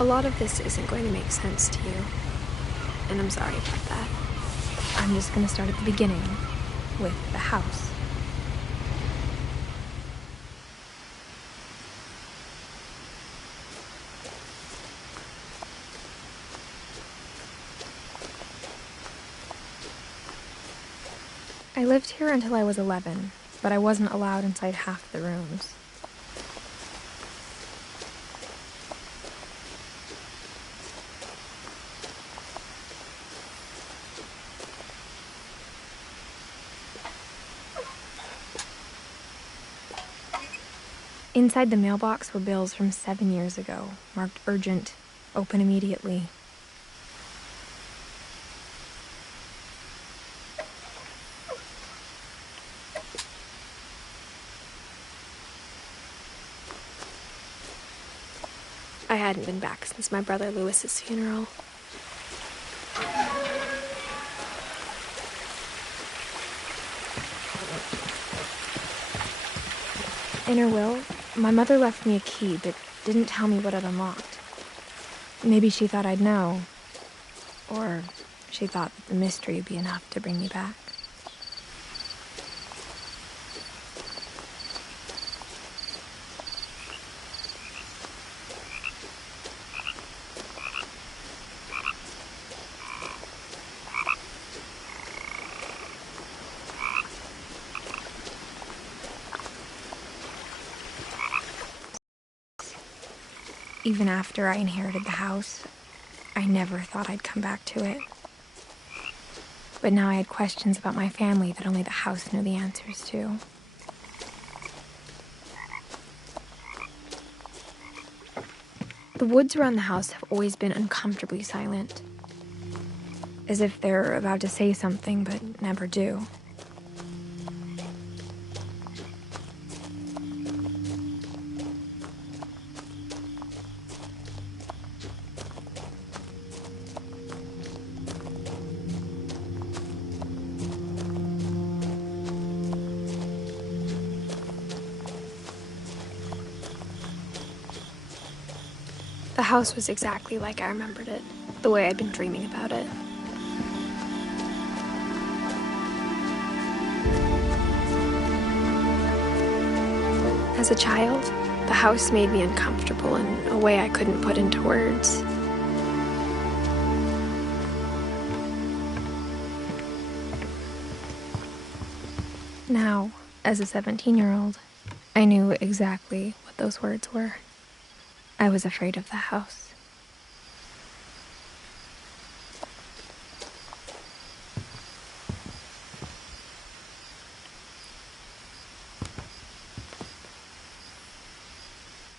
A lot of this isn't going to make sense to you, and I'm sorry about that. I'm just gonna start at the beginning, with the house. I lived here until I was 11, but I wasn't allowed inside half the rooms. Inside the mailbox were bills from 7 years ago, marked urgent, open immediately. I hadn't been back since my brother Lewis's funeral. In her will, my mother left me a key, but didn't tell me what it unlocked. Maybe she thought I'd know. Or she thought that the mystery would be enough to bring me back. Even after I inherited the house, I never thought I'd come back to it. But now I had questions about my family that only the house knew the answers to. The woods around the house have always been uncomfortably silent, as if they're about to say something but never do. The house was exactly like I remembered it, the way I'd been dreaming about it. As a child, the house made me uncomfortable in a way I couldn't put into words. Now, as a 17-year-old, I knew exactly what those words were. I was afraid of the house.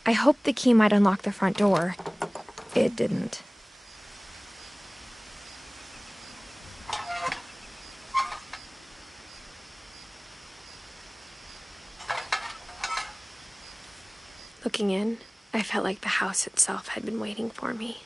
I hoped the key might unlock the front door. It didn't. Looking in, I felt like the house itself had been waiting for me.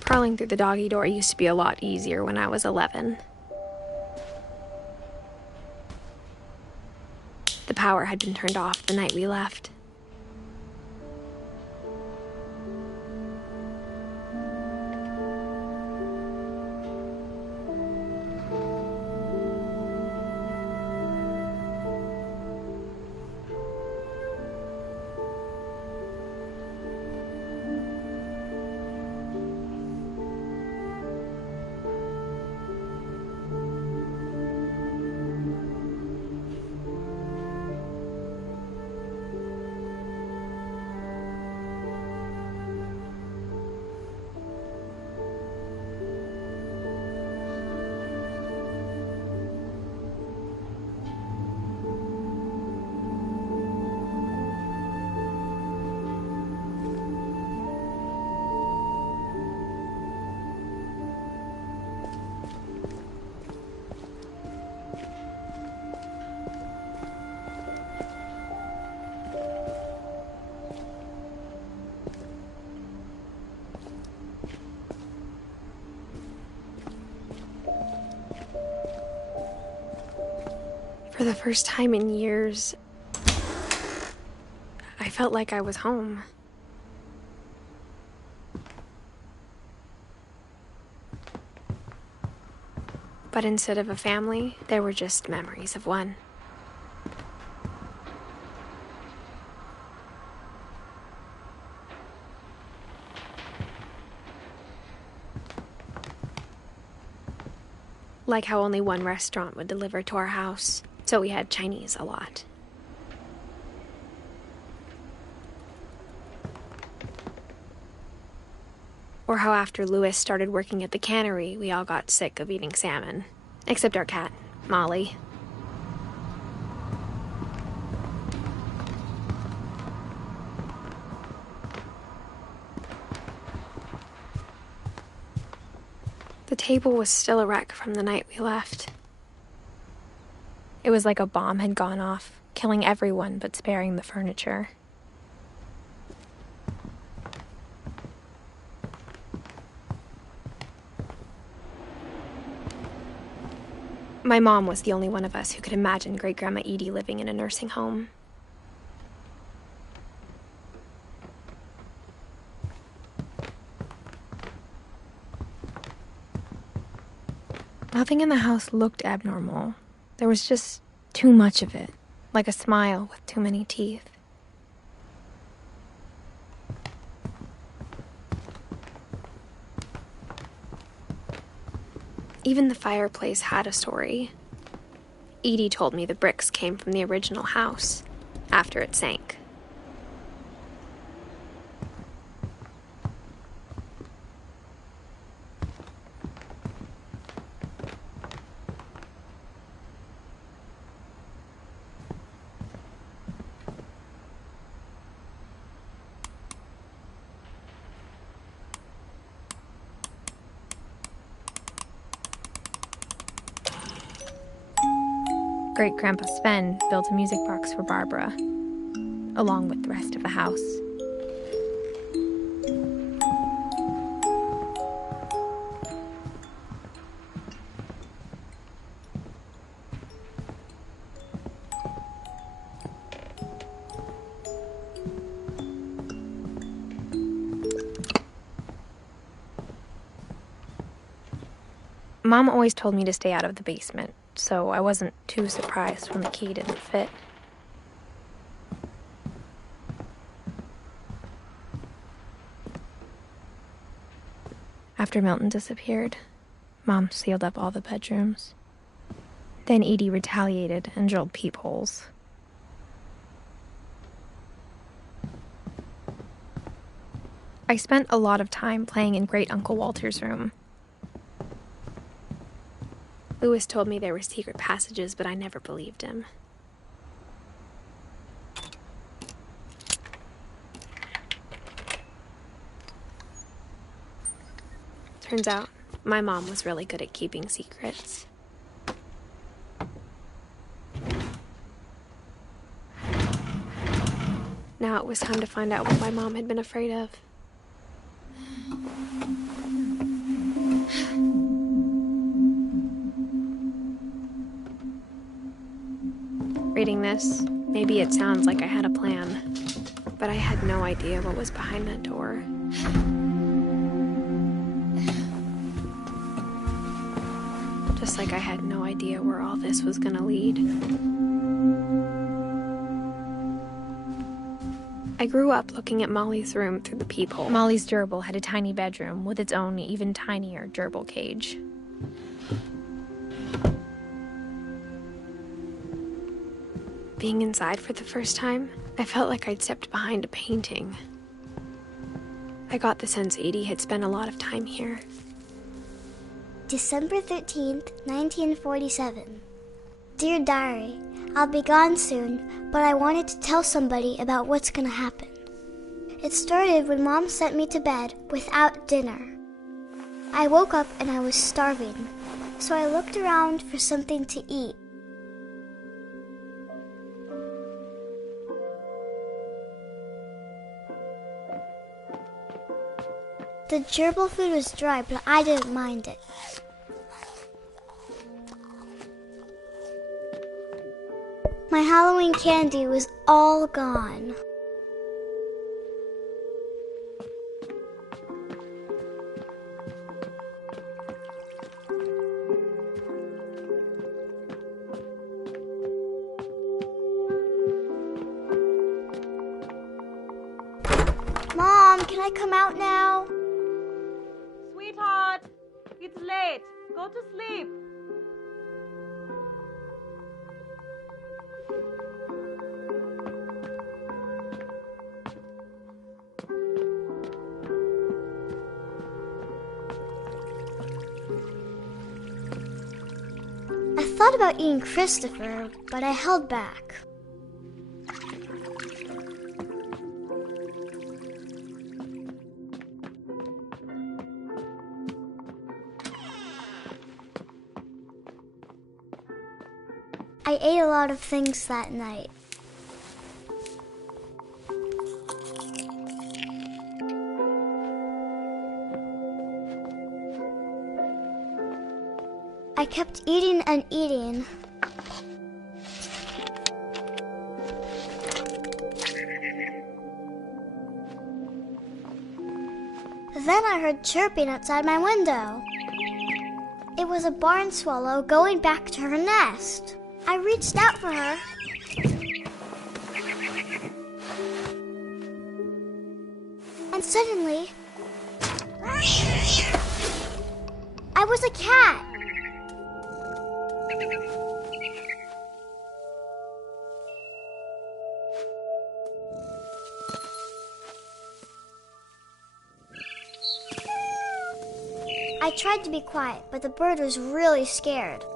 Crawling through the doggy door used to be a lot easier when I was 11. The power had been turned off the night we left. the first time in years, I felt like I was home. But instead of a family, there were just memories of one. Like how only one restaurant would deliver to our house, so we had Chinese a lot. Or how after Louis started working at the cannery, we all got sick of eating salmon. Except our cat, Molly. The table was still a wreck from the night we left. It was like a bomb had gone off, killing everyone but sparing the furniture. My mom was the only one of us who could imagine Great-Grandma Edie living in a nursing home. Nothing in the house looked abnormal. There was just too much of it, like a smile with too many teeth. Even the fireplace had a story. Edie told me the bricks came from the original house, after it sank. Great-Grandpa Sven built a music box for Barbara, along with the rest of the house. Mom always told me to stay out of the basement, so I wasn't too surprised when the key didn't fit. After Milton disappeared, Mom sealed up all the bedrooms. Then Edie retaliated and drilled peepholes. I spent a lot of time playing in Great Uncle Walter's room. Louis told me there were secret passages, but I never believed him. Turns out, my mom was really good at keeping secrets. Now it was time to find out what my mom had been afraid of. Reading this, maybe it sounds like I had a plan, but I had no idea what was behind that door. Just like I had no idea where all this was gonna lead. I grew up looking at Molly's room through the peephole. Molly's gerbil had a tiny bedroom with its own even tinier gerbil cage. Being inside for the first time, I felt like I'd stepped behind a painting. I got the sense Edie had spent a lot of time here. December 13th, 1947. Dear Diary, I'll be gone soon, but I wanted to tell somebody about what's gonna happen. It started when Mom sent me to bed without dinner. I woke up and I was starving, so I looked around for something to eat. The gerbil food was dry, but I didn't mind it. My Halloween candy was all gone. Mom, can I come out now? Sweetheart, it's late. Go to sleep. I thought about eating Christopher, but I held back. I ate a lot of things that night. I kept eating and eating. Then I heard chirping outside my window. It was a barn swallow going back to her nest. I reached out for her. And suddenly, I was a cat. I tried to be quiet, but the bird was really scared.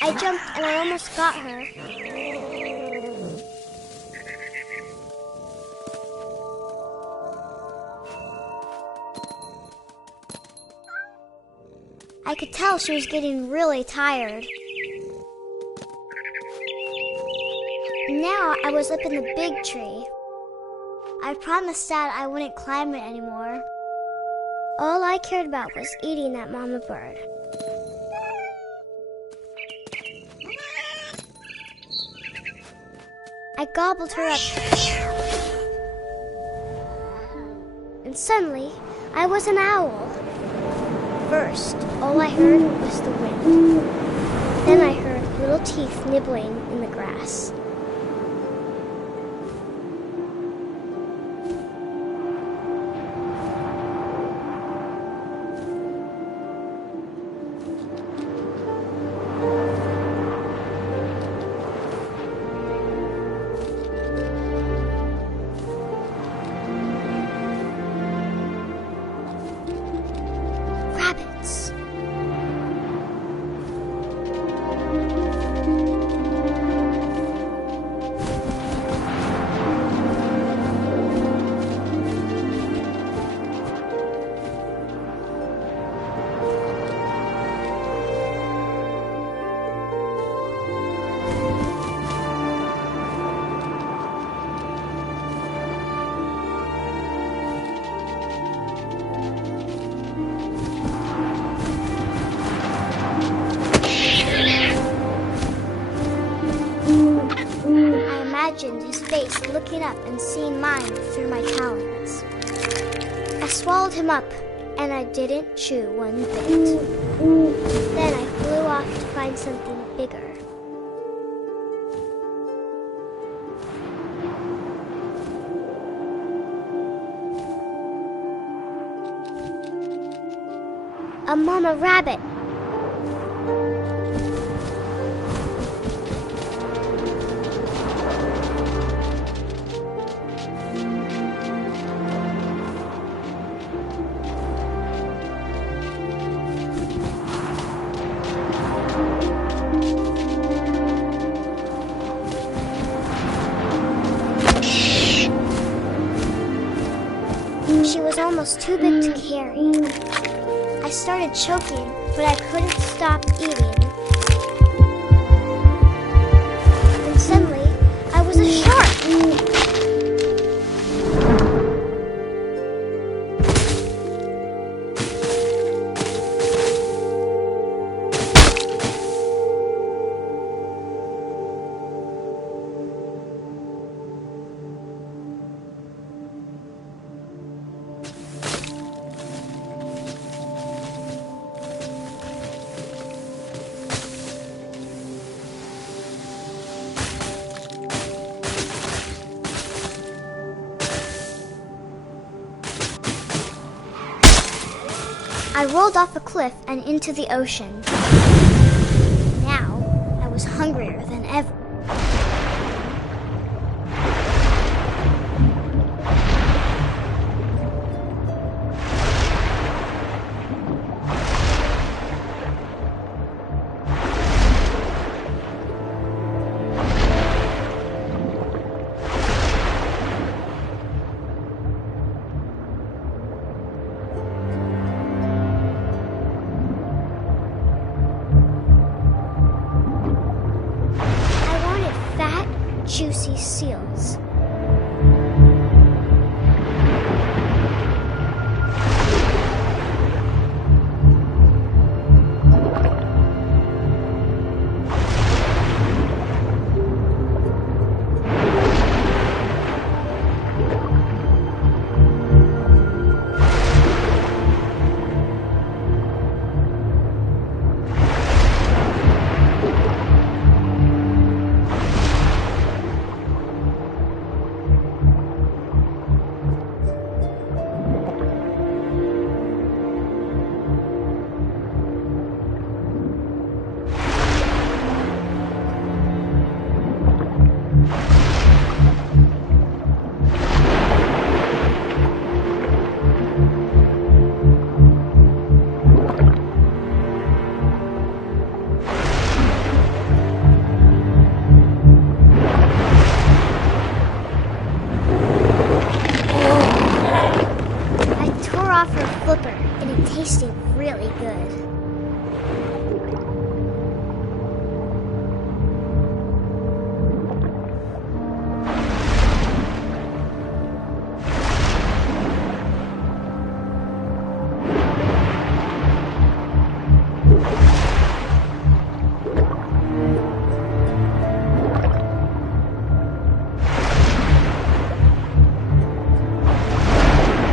I jumped and I almost got her. I could tell she was getting really tired. Now I was up in the big tree. I promised Dad I wouldn't climb it anymore. All I cared about was eating that mama bird. I gobbled her up. And suddenly, I was an owl. First, all I heard was the wind. Then I heard little teeth nibbling in the grass. Rabbits. face looking up and seeing mine through my talons. I swallowed him up, and I didn't chew one bit. Then I flew off to find something bigger. A mama rabbit. She was almost too big to carry. I started choking, but I couldn't stop eating. And suddenly, I was a shark. I rolled off a cliff and into the ocean. Now, I was hungrier than ever. Juicy seals. Tasted really good.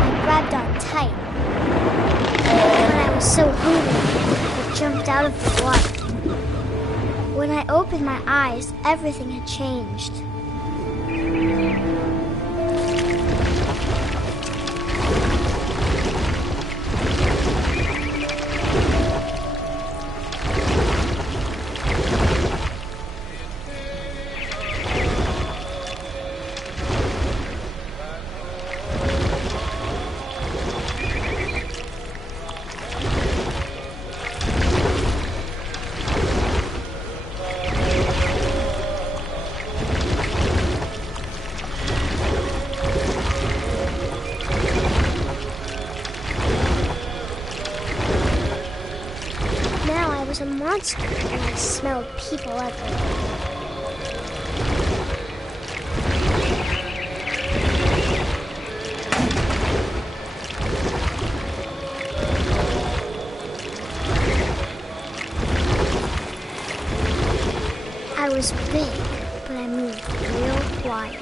I grabbed on tight. So hungry, I jumped out of the water. When I opened my eyes, everything had changed. Was a monster, and I smelled people everywhere. I was big, but I moved real quiet.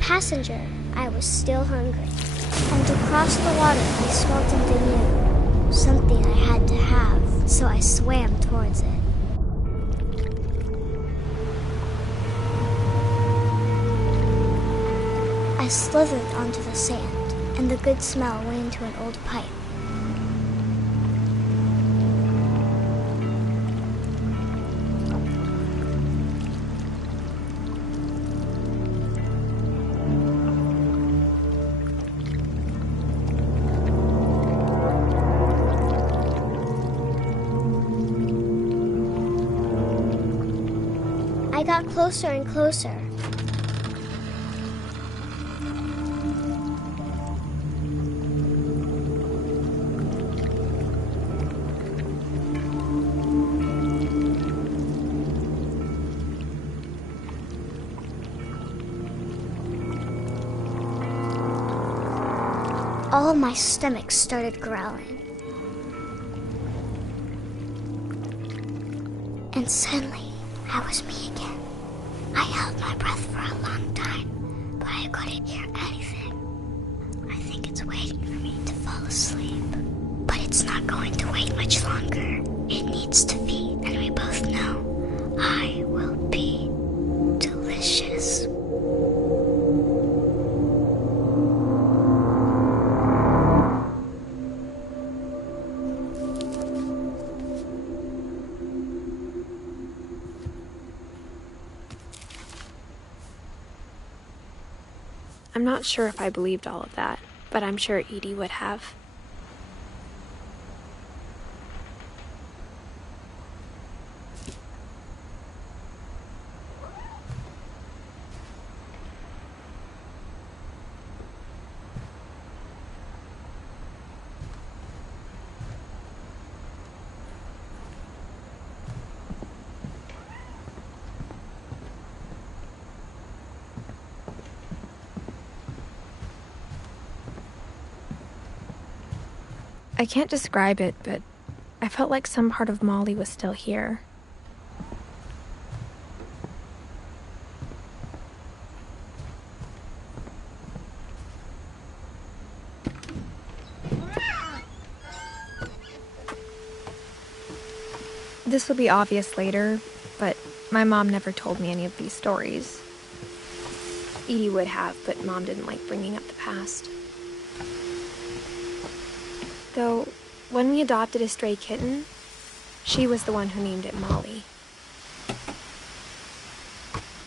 Passenger, I was still hungry. And to cross the water, I smelled something new. Something I had to have, so I swam towards it. I slithered onto the sand, and the good smell went into an old pipe. I got closer and closer. All of my stomach started growling. And suddenly, I was me again. I held my breath for a long time, but I couldn't hear anything. I think it's waiting for me to fall asleep. But it's not going to wait much longer. It needs to feed, and we both know I will be delicious. I'm not sure if I believed all of that, but I'm sure Edie would have. I can't describe it, but I felt like some part of Molly was still here. This will be obvious later, but my mom never told me any of these stories. Edie would have, but Mom didn't like bringing up the past. Though, when we adopted a stray kitten, she was the one who named it Molly.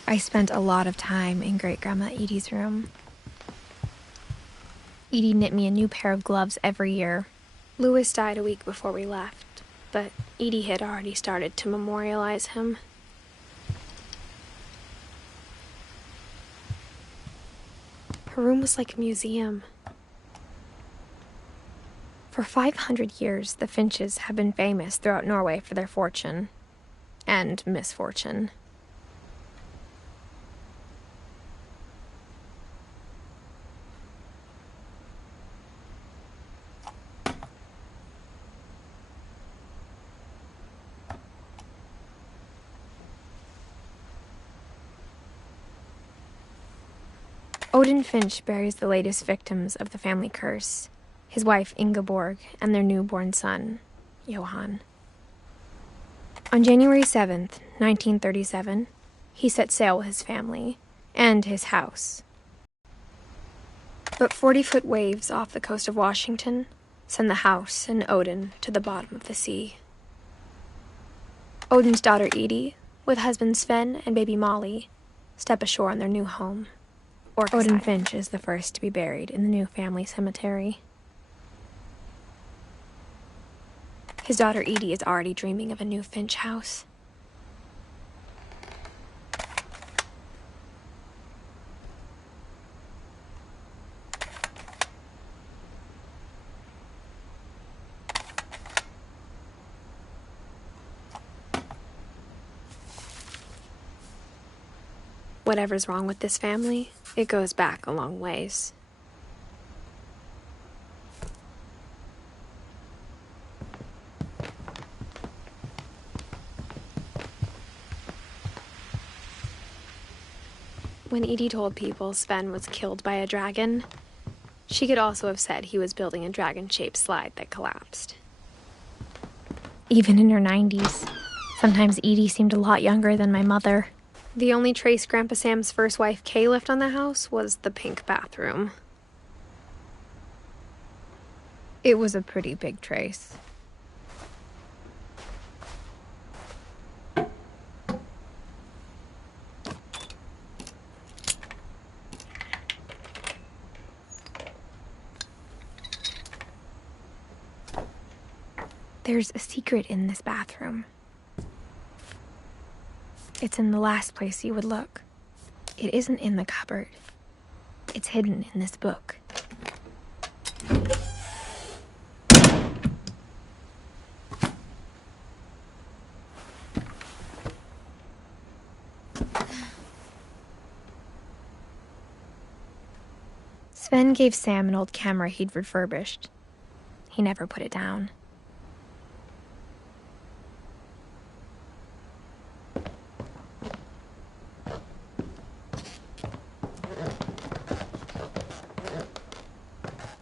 I spent a lot of time in Great-Grandma Edie's room. Edie knit me a new pair of gloves every year. Louis died a week before we left, but Edie had already started to memorialize him. Her room was like a museum. For 500 years, the Finches have been famous throughout Norway for their fortune and misfortune. Odin Finch buries the latest victims of the family curse. His wife Ingeborg, and their newborn son, Johan. On January 7th, 1937, he set sail with his family and his house. But 40-foot waves off the coast of Washington send the house and Odin to the bottom of the sea. Odin's daughter Edie, with husband Sven and baby Molly, step ashore in their new home. Odin Finch is the first to be buried in the new family cemetery. His daughter Edie is already dreaming of a new Finch house. Whatever's wrong with this family, it goes back a long ways. When Edie told people Sven was killed by a dragon, she could also have said he was building a dragon-shaped slide that collapsed. Even in her 90s, sometimes Edie seemed a lot younger than my mother. The only trace Grandpa Sam's first wife, Kay, left on the house was the pink bathroom. It was a pretty big trace. There's a secret in this bathroom. It's in the last place you would look. It isn't in the cupboard. It's hidden in this book. Sven gave Sam an old camera he'd refurbished. He never put it down.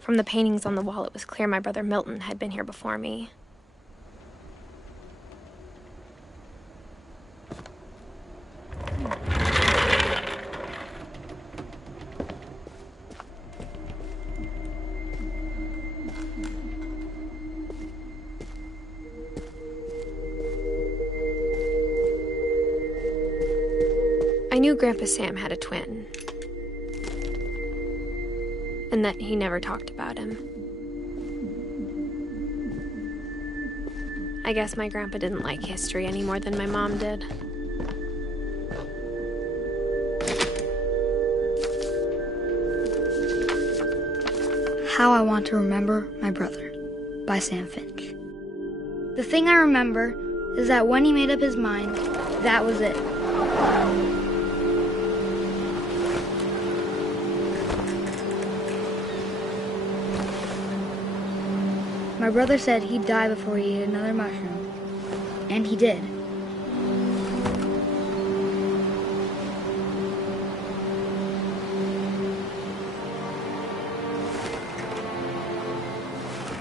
From the paintings on the wall, it was clear my brother Milton had been here before me. I knew Grandpa Sam had a twin, and that he never talked about him. I guess my grandpa didn't like history any more than my mom did. How I Want to Remember My Brother by Sam Finch. The thing I remember is that when he made up his mind, that was it. My brother said he'd die before he ate another mushroom, and he did.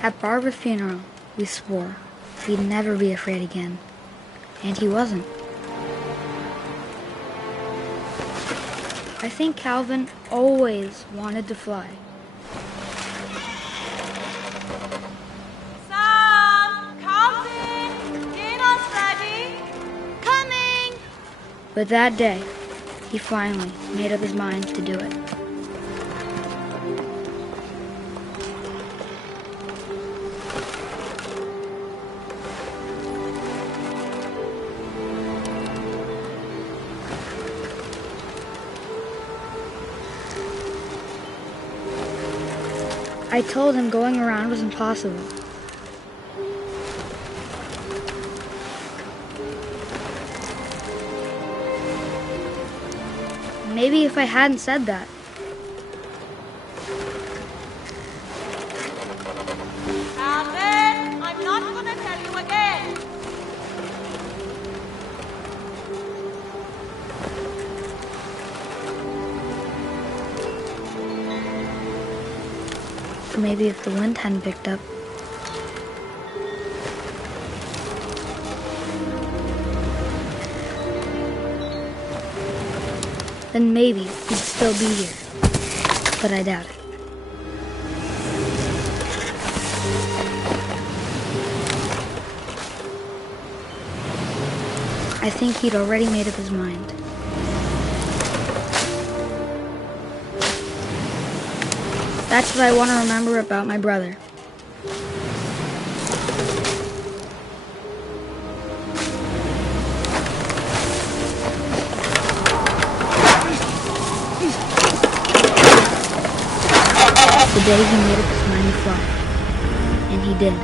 At Barbara's funeral, we swore we'd never be afraid again, and he wasn't. I think Calvin always wanted to fly. But that day, he finally made up his mind to do it. I told him going around was impossible. Maybe if I hadn't said that. Alvin, I'm not gonna tell you again. Maybe if the wind hadn't picked up. Then maybe he'd still be here. But I doubt it. I think he'd already made up his mind. That's what I want to remember about my brother. The day he made up his mind to fly. And he did.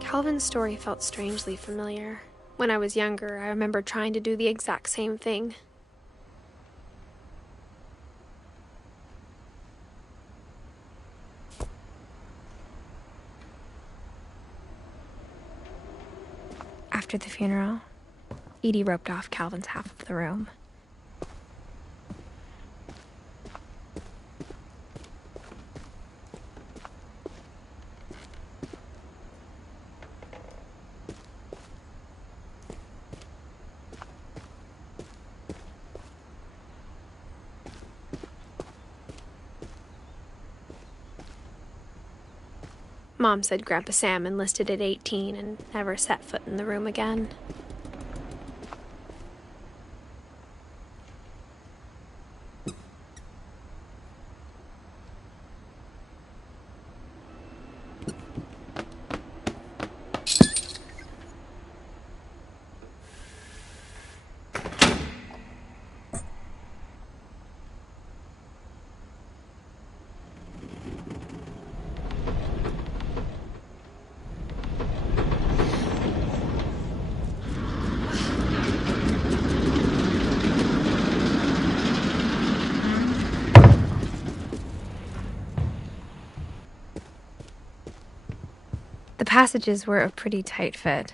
Calvin's story felt strangely familiar. When I was younger, I remember trying to do the exact same thing. After the funeral, Edie roped off Calvin's half of the room. Mom said Grandpa Sam enlisted at 18 and never set foot in the room again. The passages were a pretty tight fit.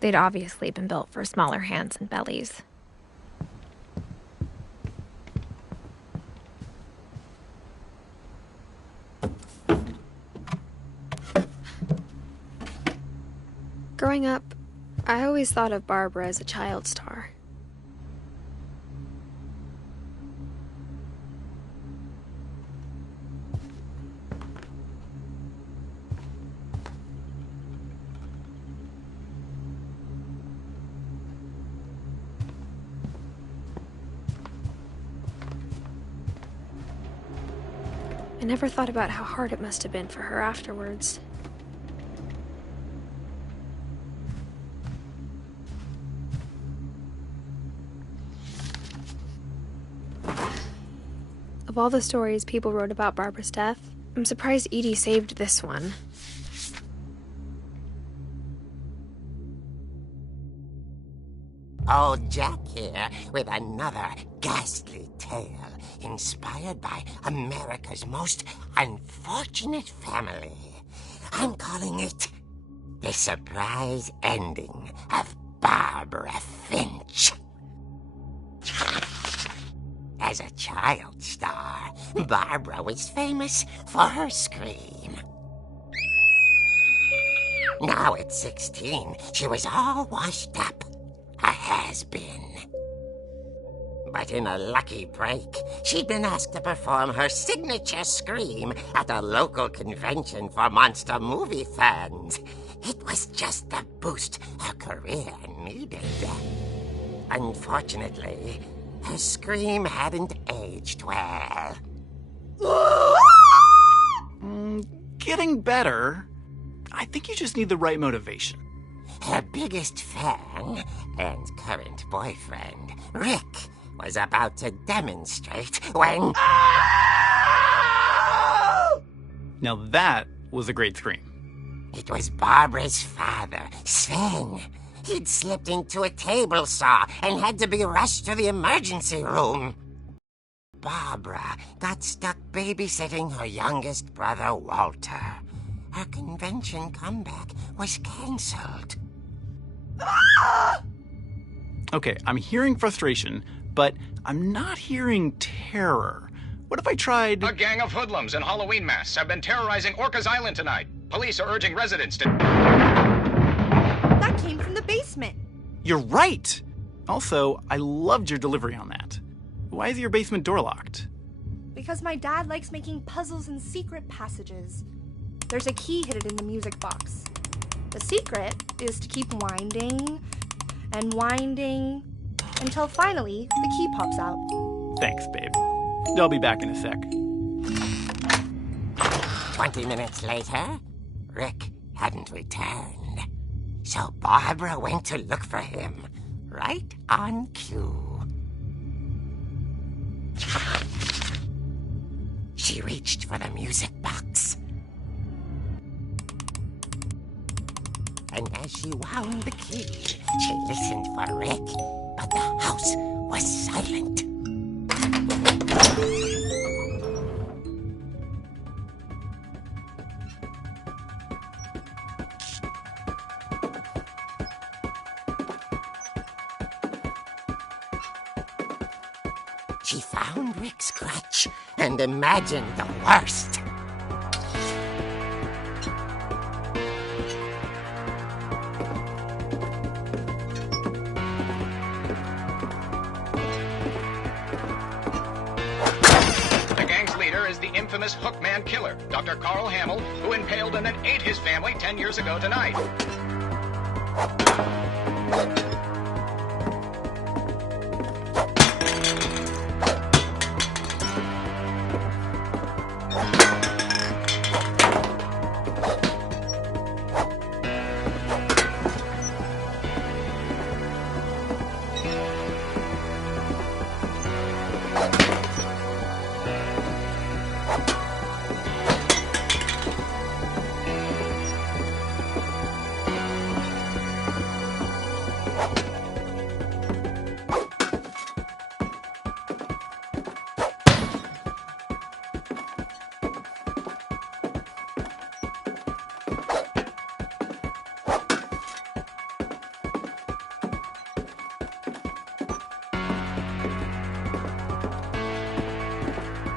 They'd obviously been built for smaller hands and bellies. Growing up, I always thought of Barbara as a child star. I never thought about how hard it must have been for her afterwards. Of all the stories people wrote about Barbara's death, I'm surprised Edie saved this one. Old Jack here with another ghastly tale inspired by America's most unfortunate family. I'm calling it The Surprise Ending of Barbara Finch. As a child star, Barbara was famous for her scream. Now at 16, she was all washed up. A has-been. But in a lucky break, she'd been asked to perform her signature scream at a local convention for monster movie fans. It was just the boost her career needed. Unfortunately, her scream hadn't aged well. Getting better. I think you just need the right motivation. Her biggest fan and current boyfriend, Rick, was about to demonstrate when... Now that was a great scream. It was Barbara's father, Sven. He'd slipped into a table saw and had to be rushed to the emergency room. Barbara got stuck babysitting her youngest brother, Walter. Her convention comeback was cancelled. Okay, I'm hearing frustration, but I'm not hearing terror. What if I tried... A gang of hoodlums in Halloween masks have been terrorizing Orcas Island tonight. Police are urging residents to... That came from the basement. You're right! Also, I loved your delivery on that. Why is your basement door locked? Because my dad likes making puzzles and secret passages. There's a key hidden in the music box. The secret is to keep winding and winding until finally the key pops out. Thanks, babe. I'll be back in a sec. 20 minutes later, Rick hadn't returned. So Barbara went to look for him, right on cue. She reached for the music box. And as she wound the key, she listened for Rick, but the house was silent. She found Rick's crutch and imagined the worst. The gang's leader is the infamous Hookman killer, Dr. Carl Hamill, who impaled and then ate his family 10 years ago tonight.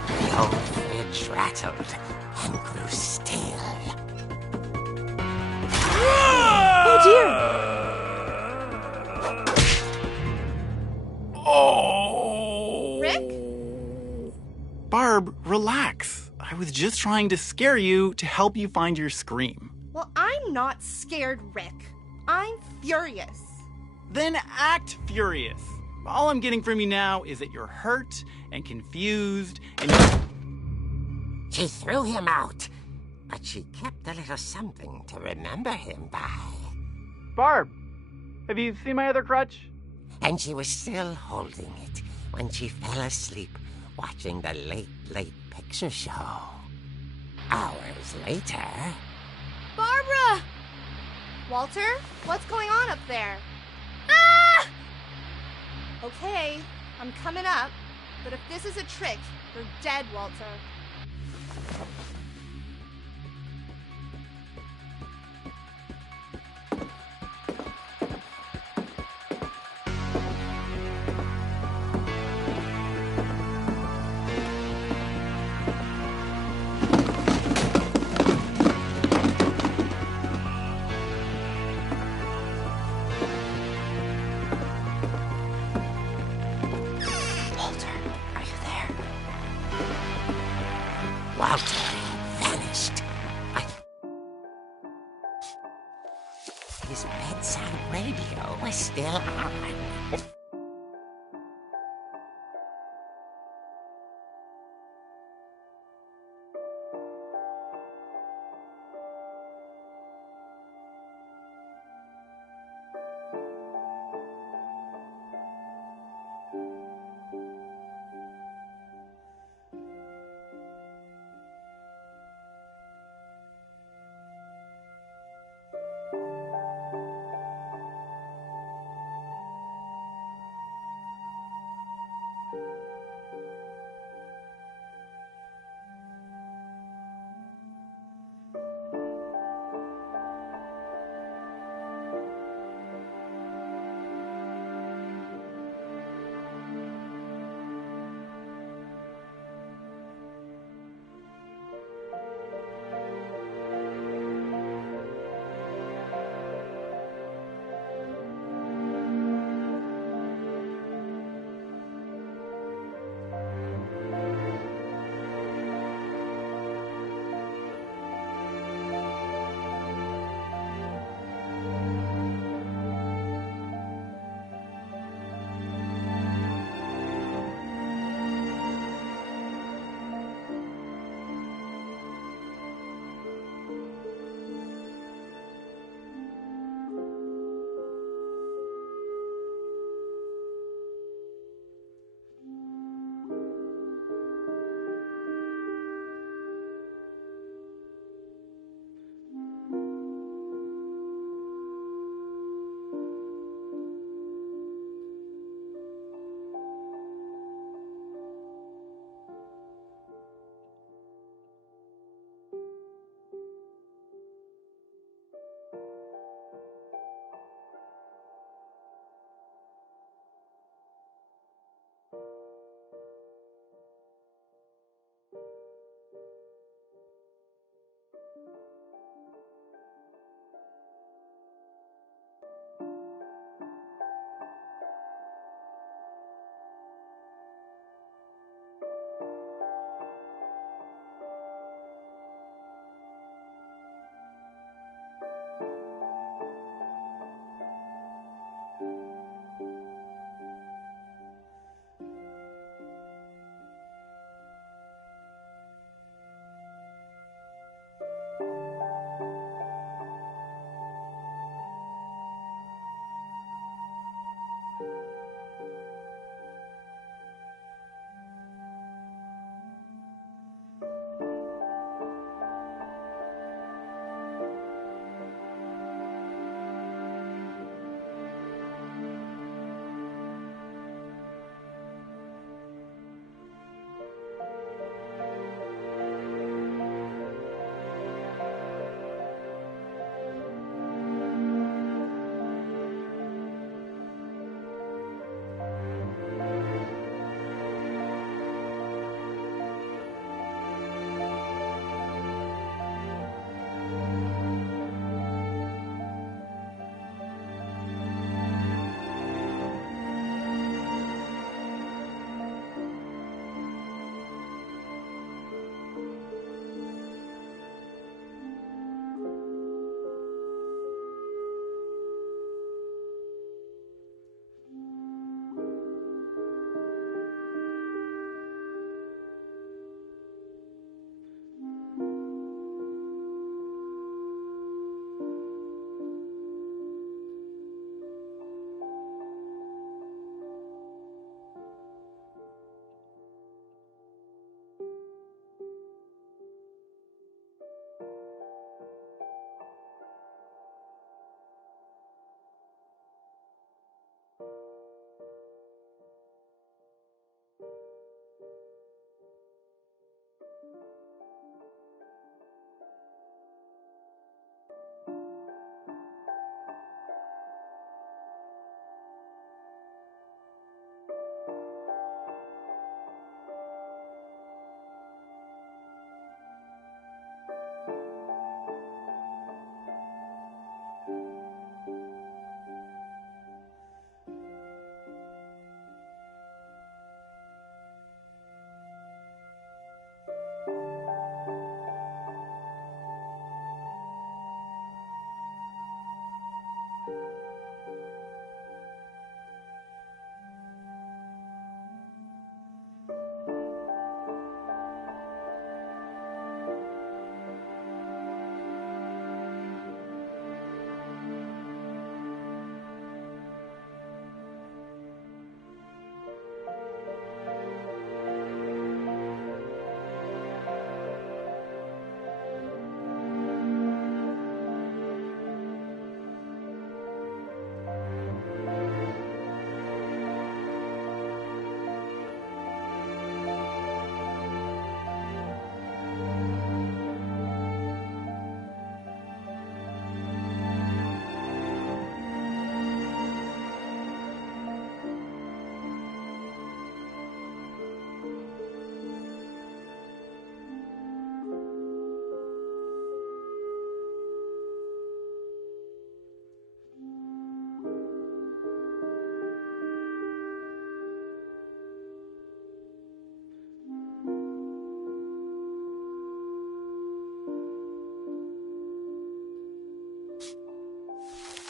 The old fridge rattled and grew still. Oh dear! Oh! Rick? Barb, relax. I was just trying to scare you to help you find your scream. Well, I'm not scared, Rick. I'm furious. Then act furious. All I'm getting from you now is that you're hurt and confused and She threw him out, but she kept a little something to remember him by. Barb, have you seen my other crutch? And she was still holding it when she fell asleep watching the late picture show. Hours later... Barbara! Walter, what's going on up there? Ah! Okay, I'm coming up, but if this is a trick, you're dead, Walter. Walter vanished. His bedside radio was still on.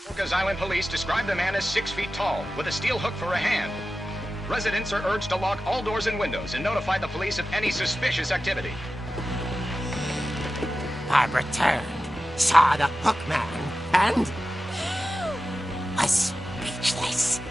Orcas Island police describe the man as 6 feet tall, with a steel hook for a hand. Residents are urged to lock all doors and windows and notify the police of any suspicious activity. Barbara turned, saw the hook man, and was speechless.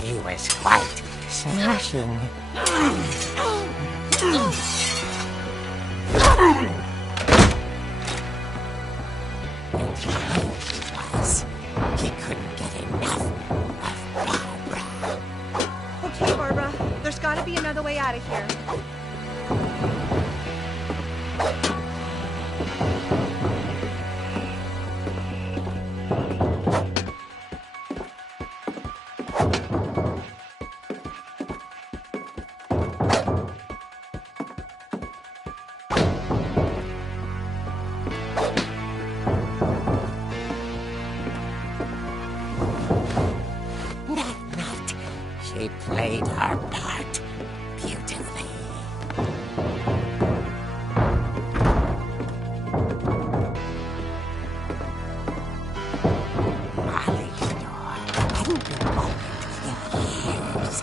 He was quite smashing. And he couldn't get enough of Barbara. Okay, Barbara, there's gotta be another way out of here. She played her part beautifully. Molly's door hadn't been opened in years.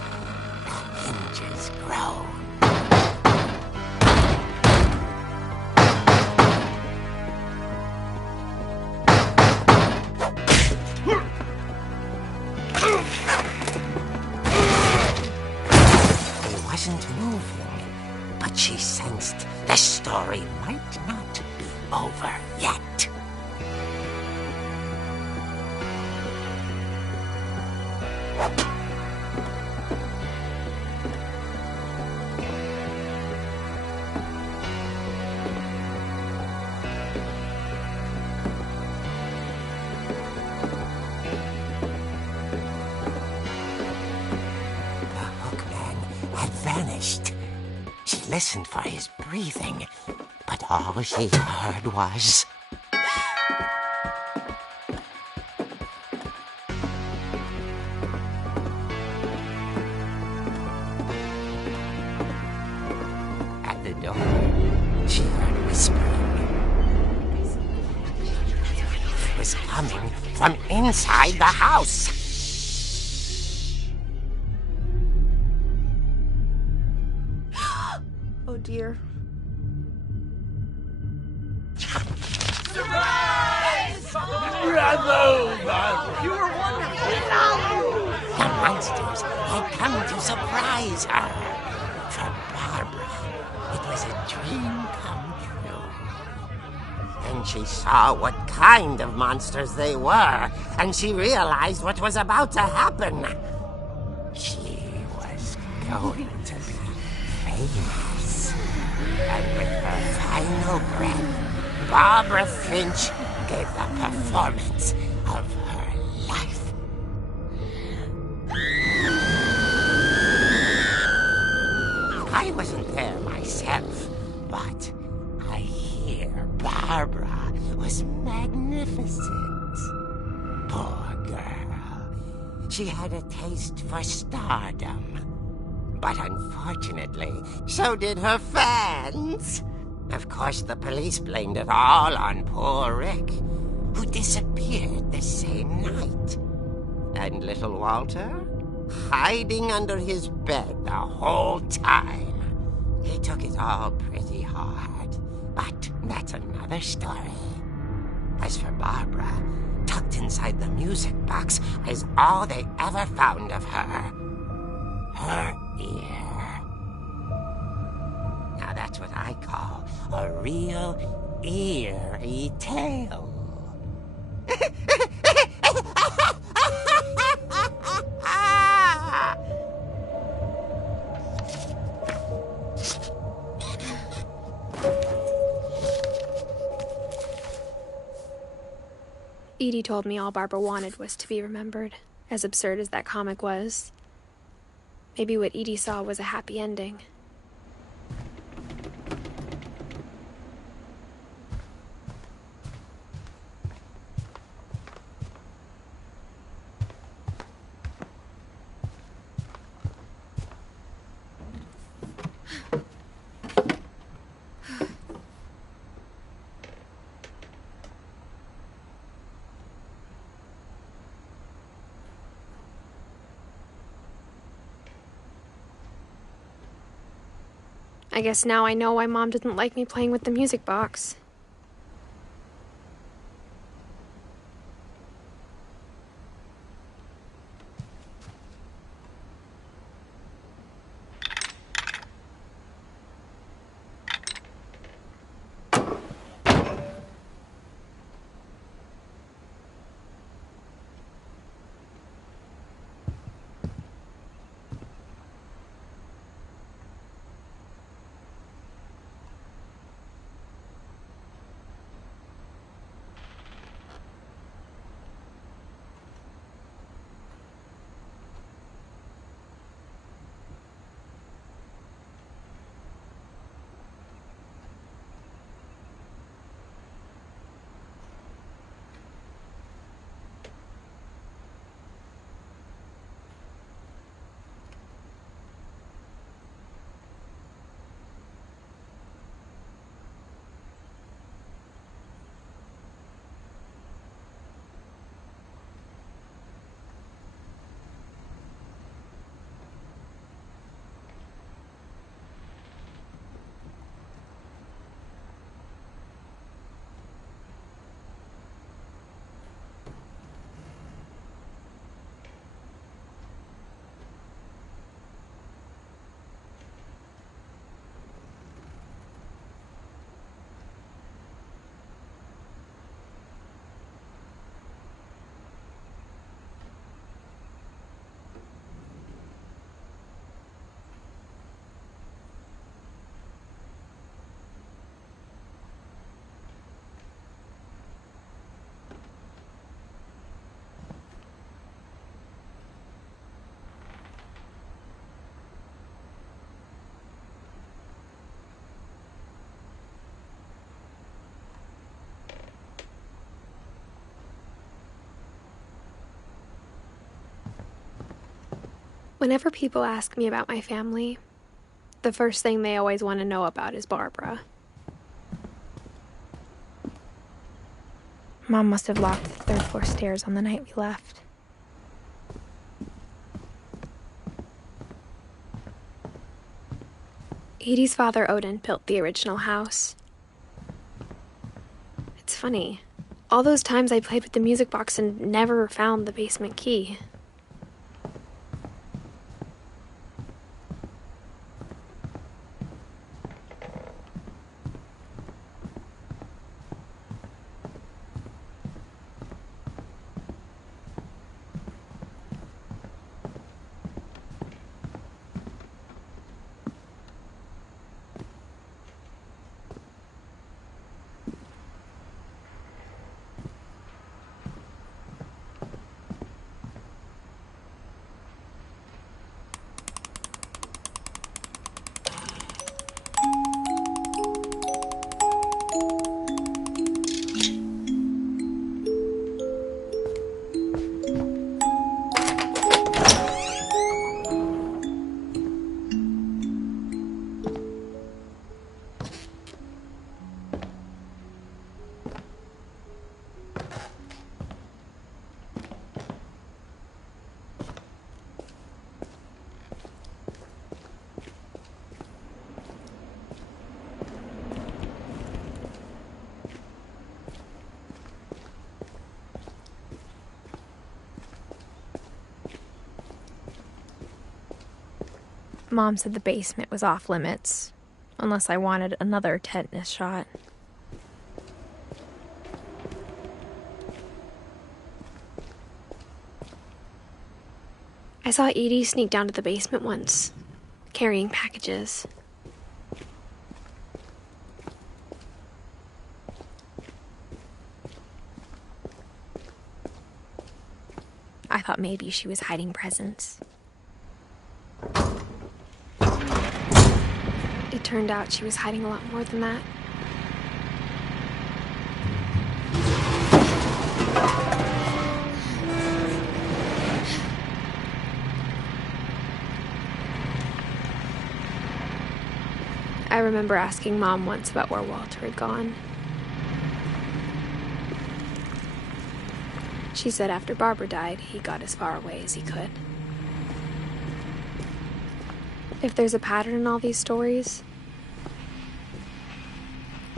The hinges groaned. Wasn't moving, but she sensed the story might not be over yet. Vanished. She listened for his breathing, but all she heard was... At the door, she heard whispering. It was coming from inside the house. Oh dear. Surprise! Bravo, Barbara! You were wonderful. The monsters had come to surprise her. For Barbara, it was a dream come true. Then she saw what kind of monsters they were, and she realized what was about to happen. She was going to be famous. And with her final breath, Barbara Finch gave the performance of her life. I wasn't there myself, but I hear Barbara was magnificent. Poor girl. She had a taste for stardom. But unfortunately, so did her fans. Of course, the police blamed it all on poor Rick, who disappeared the same night. And little Walter, hiding under his bed the whole time. He took it all pretty hard, but that's another story. As for Barbara, tucked inside the music box is all they ever found of her. Her ear. Now that's what I call a real eerie tale. Edie told me all Barbara wanted was to be remembered, as absurd as that comic was. Maybe what Edie saw was a happy ending. I guess now I know why Mom didn't like me playing with the music box. Whenever people ask me about my family, the first thing they always want to know about is Barbara. Mom must have locked the third-floor stairs on the night we left. Edie's father, Odin, built the original house. It's funny. All those times I played with the music box and never found the basement key. Mom said the basement was off limits, unless I wanted another tetanus shot. I saw Edie sneak down to the basement once, carrying packages. I thought maybe she was hiding presents. It turned out she was hiding a lot more than that. I remember asking Mom once about where Walter had gone. She said after Barbara died, he got as far away as he could. If there's a pattern in all these stories,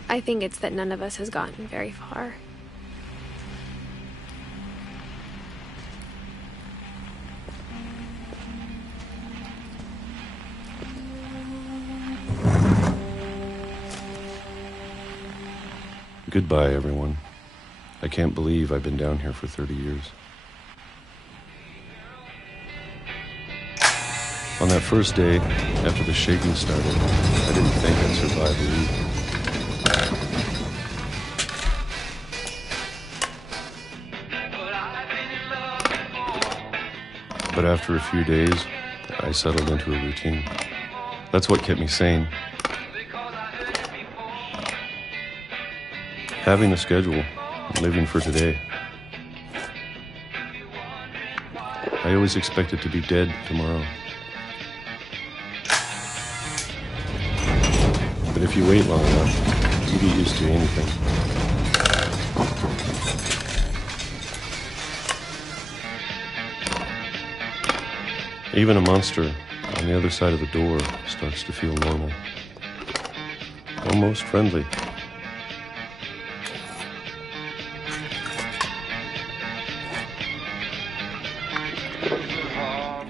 I think it's that none of us has gotten very far. Goodbye, everyone. I can't believe I've been down here for 30 years. On that first day, after the shaking started, I didn't think I'd survive a week. But after a few days, I settled into a routine. That's what kept me sane. Having a schedule, living for today. I always expected to be dead tomorrow. But if you wait long enough, you get used to anything. Even a monster on the other side of the door starts to feel normal. Almost friendly.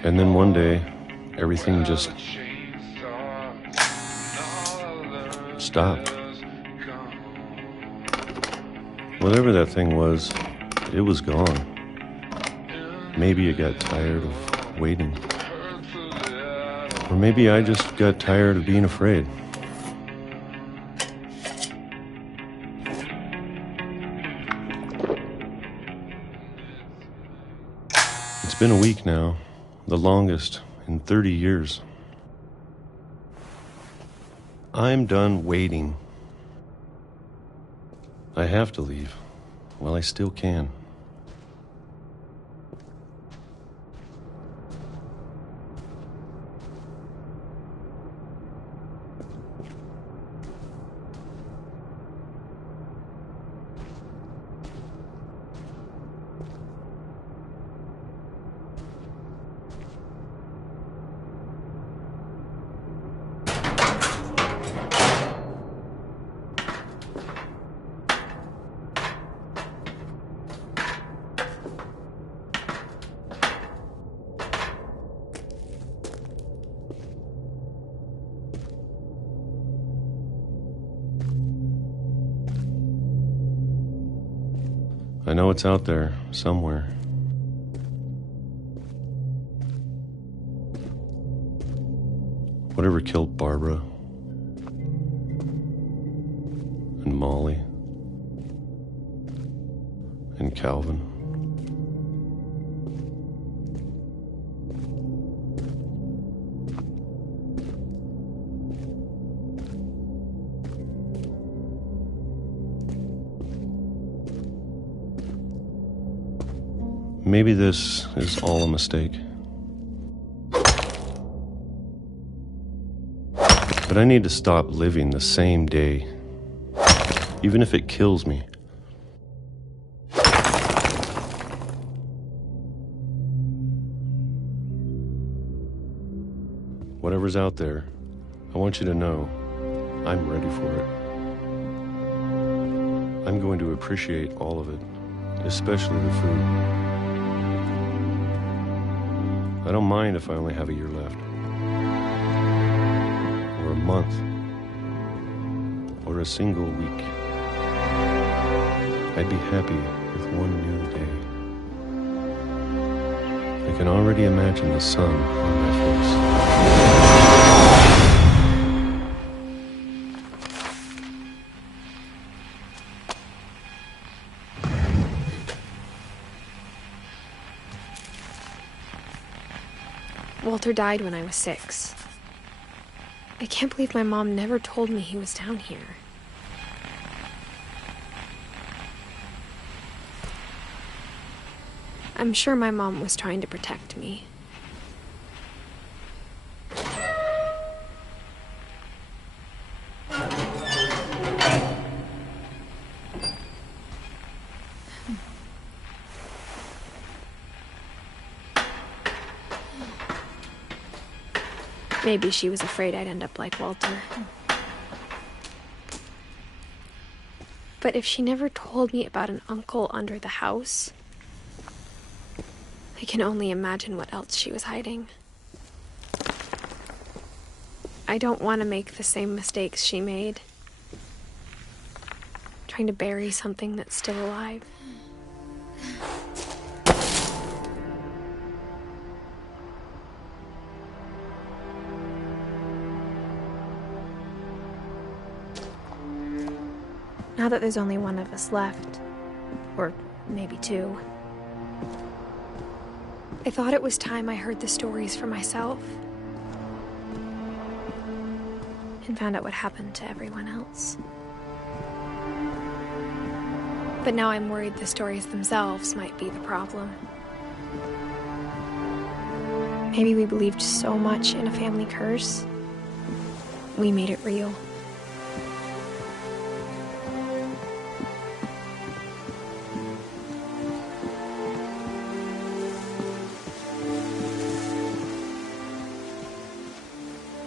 And then one day, everything just stopped. Whatever that thing was, it was gone. Maybe it got tired of waiting. Or maybe I just got tired of being afraid. It's been a week now, the longest in 30 years. I'm done waiting. I have to leave while I still can. I know it's out there, somewhere. Whatever killed Barbara and Molly and Calvin. Maybe this is all a mistake. But I need to stop living the same day, even if it kills me. Whatever's out there, I want you to know I'm ready for it. I'm going to appreciate all of it, especially the food. I don't mind if I only have a year left, or a month, or a single week. I'd be happy with one new day. I can already imagine the sun on my face. Walter died when I was 6. I can't believe my mom never told me he was down here. I'm sure my mom was trying to protect me. Maybe she was afraid I'd end up like Walter. But if she never told me about an uncle under the house, I can only imagine what else she was hiding. I don't want to make the same mistakes she made, trying to bury something that's still alive. Now that there's only one of us left, or maybe 2, I thought it was time I heard the stories for myself and found out what happened to everyone else. But now I'm worried the stories themselves might be the problem. Maybe we believed so much in a family curse, we made it real.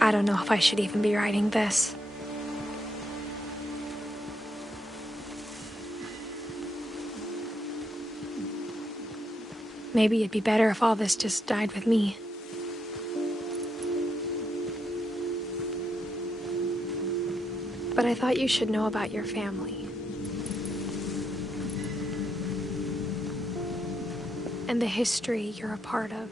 I don't know if I should even be writing this. Maybe it'd be better if all this just died with me. But I thought you should know about your family. And the history you're a part of.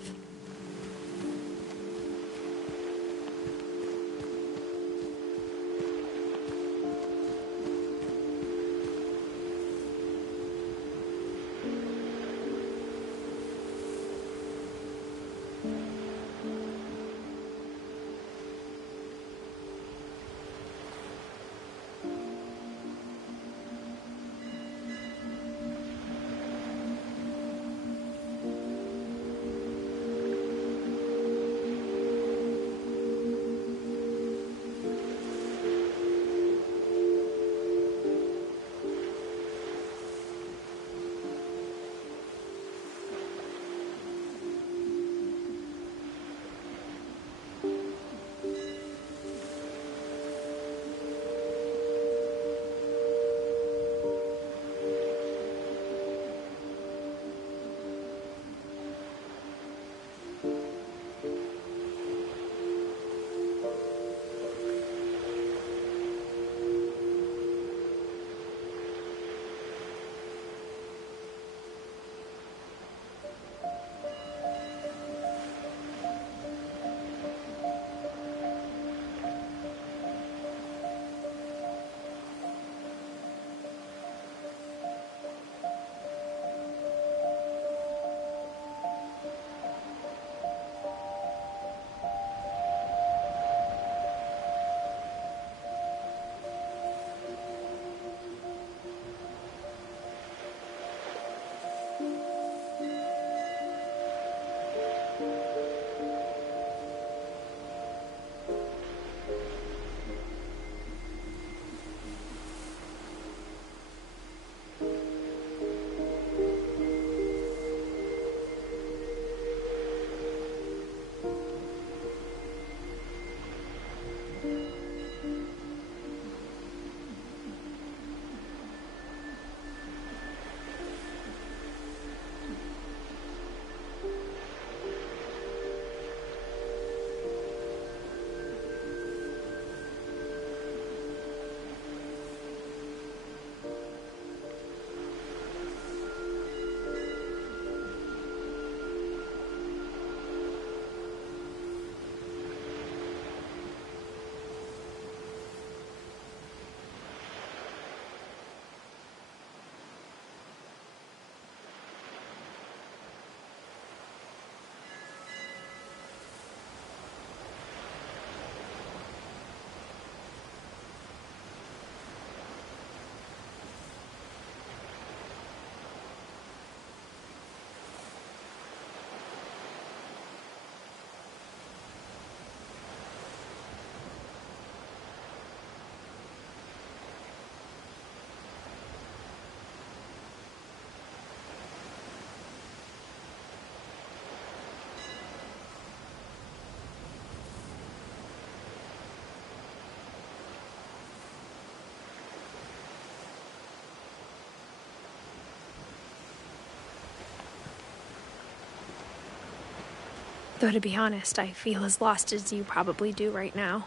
Though to be honest, I feel as lost as you probably do right now.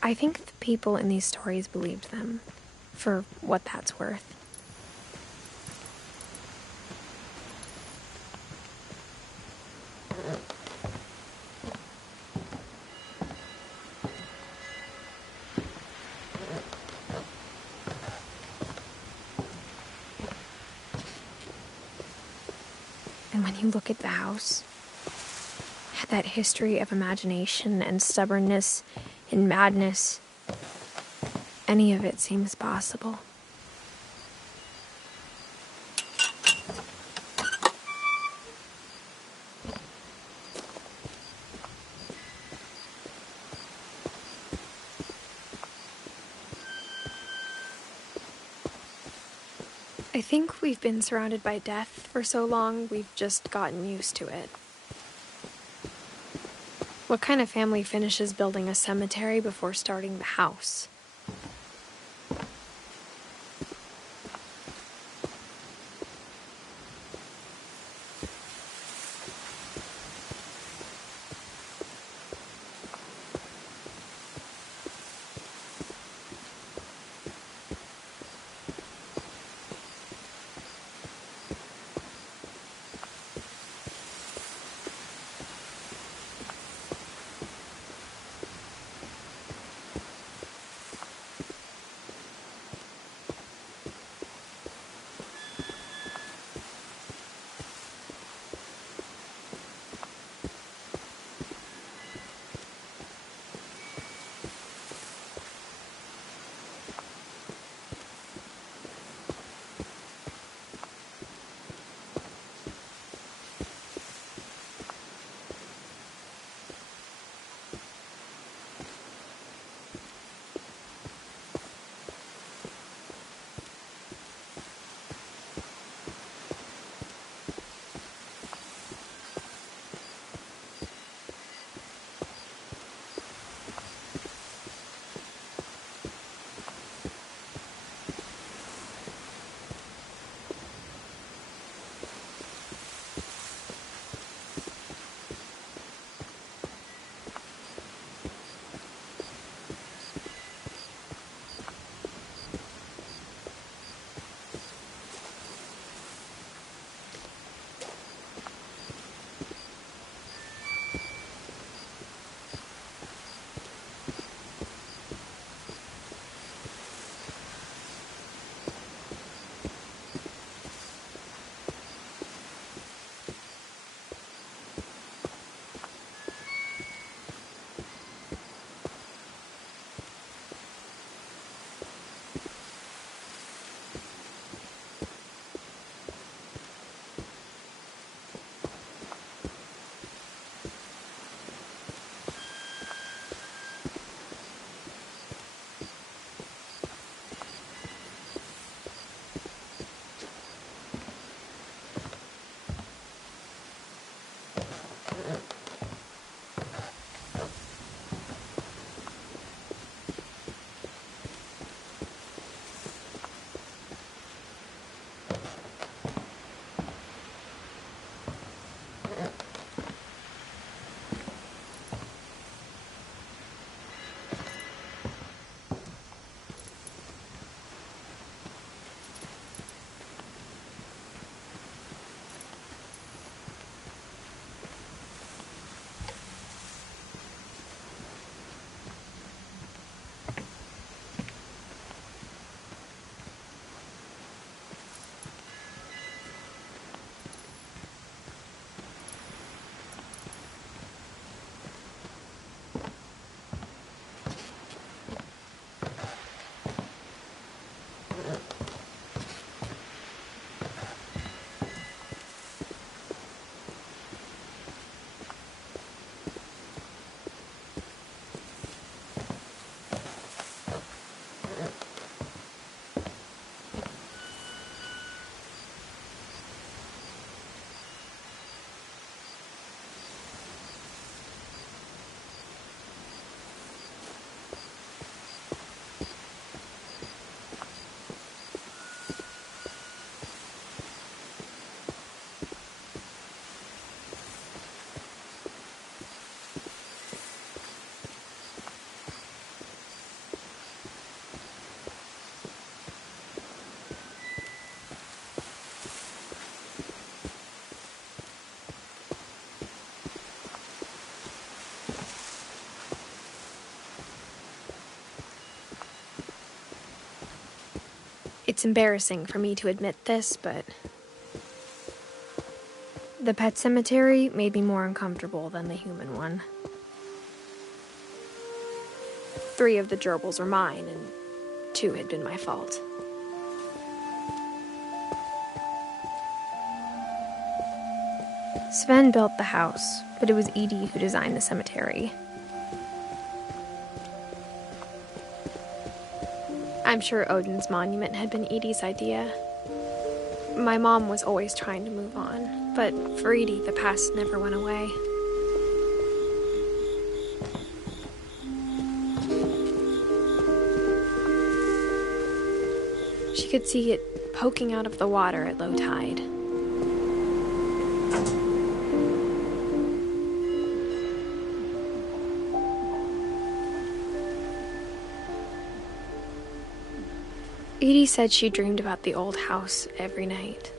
I think the people in these stories believed them, for what that's worth. And when you look at the house, that history of imagination and stubbornness and madness, any of it seems possible. I think we've been surrounded by death for so long, we've just gotten used to it. What kind of family finishes building a cemetery before starting the house? It's embarrassing for me to admit this, but the pet cemetery made me more uncomfortable than the human one. 3 of the gerbils were mine, and 2 had been my fault. Sven built the house, but it was Edie who designed the cemetery. I'm sure Odin's monument had been Edie's idea. My mom was always trying to move on, but for Edie, the past never went away. She could see it poking out of the water at low tide. Edie said she dreamed about the old house every night.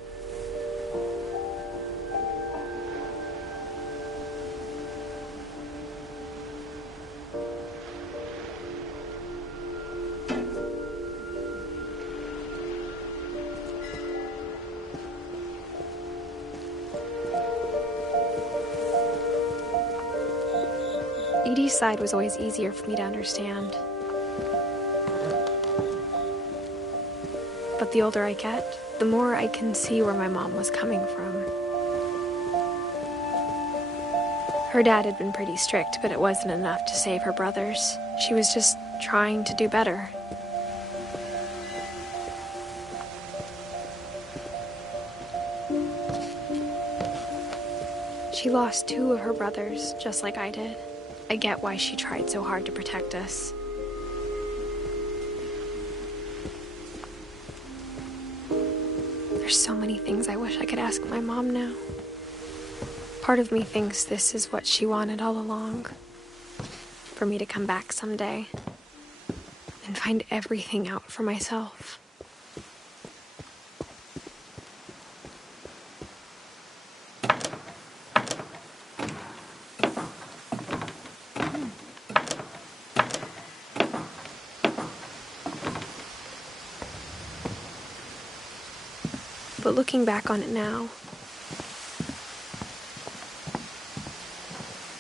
Edie's side was always easier for me to understand. But the older I get, the more I can see where my mom was coming from. Her dad had been pretty strict, but it wasn't enough to save her brothers. She was just trying to do better. She lost 2 of her brothers, just like I did. I get why she tried so hard to protect us. There's so many things I wish I could ask my mom now. Part of me thinks this is what she wanted all along. For me to come back someday and find everything out for myself. But looking back on it now,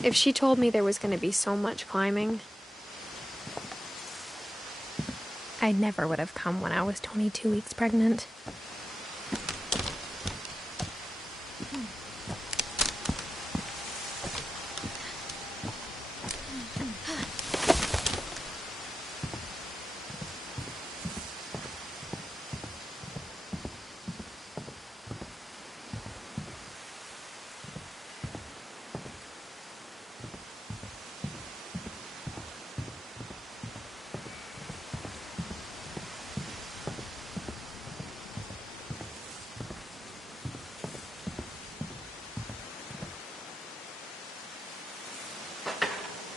if she told me there was going to be so much climbing, I never would have come when I was 22 weeks pregnant.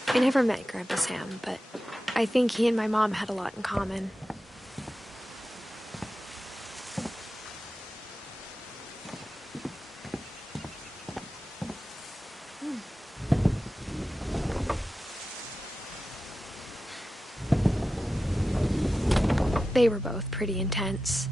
I never met Grandpa Sam, but I think he and my mom had a lot in common. They were both pretty intense.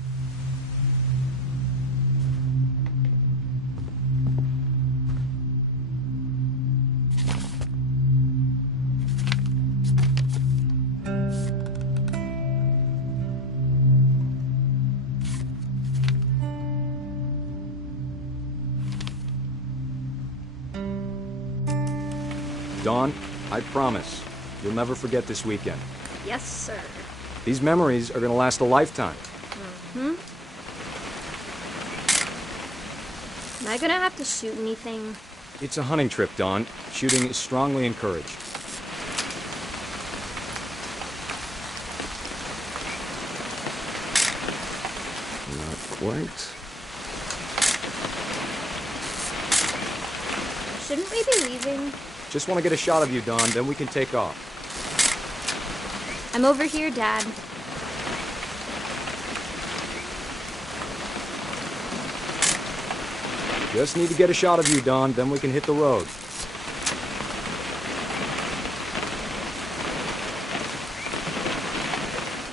Dawn, I promise, you'll never forget this weekend. Yes, sir. These memories are gonna last a lifetime. Am I gonna have to shoot anything? It's a hunting trip, Dawn. Shooting is strongly encouraged. Not quite. Shouldn't we be leaving? Just want to get a shot of you, Dawn, then we can take off. I'm over here, Dad. Just need to get a shot of you, Dawn, then we can hit the road.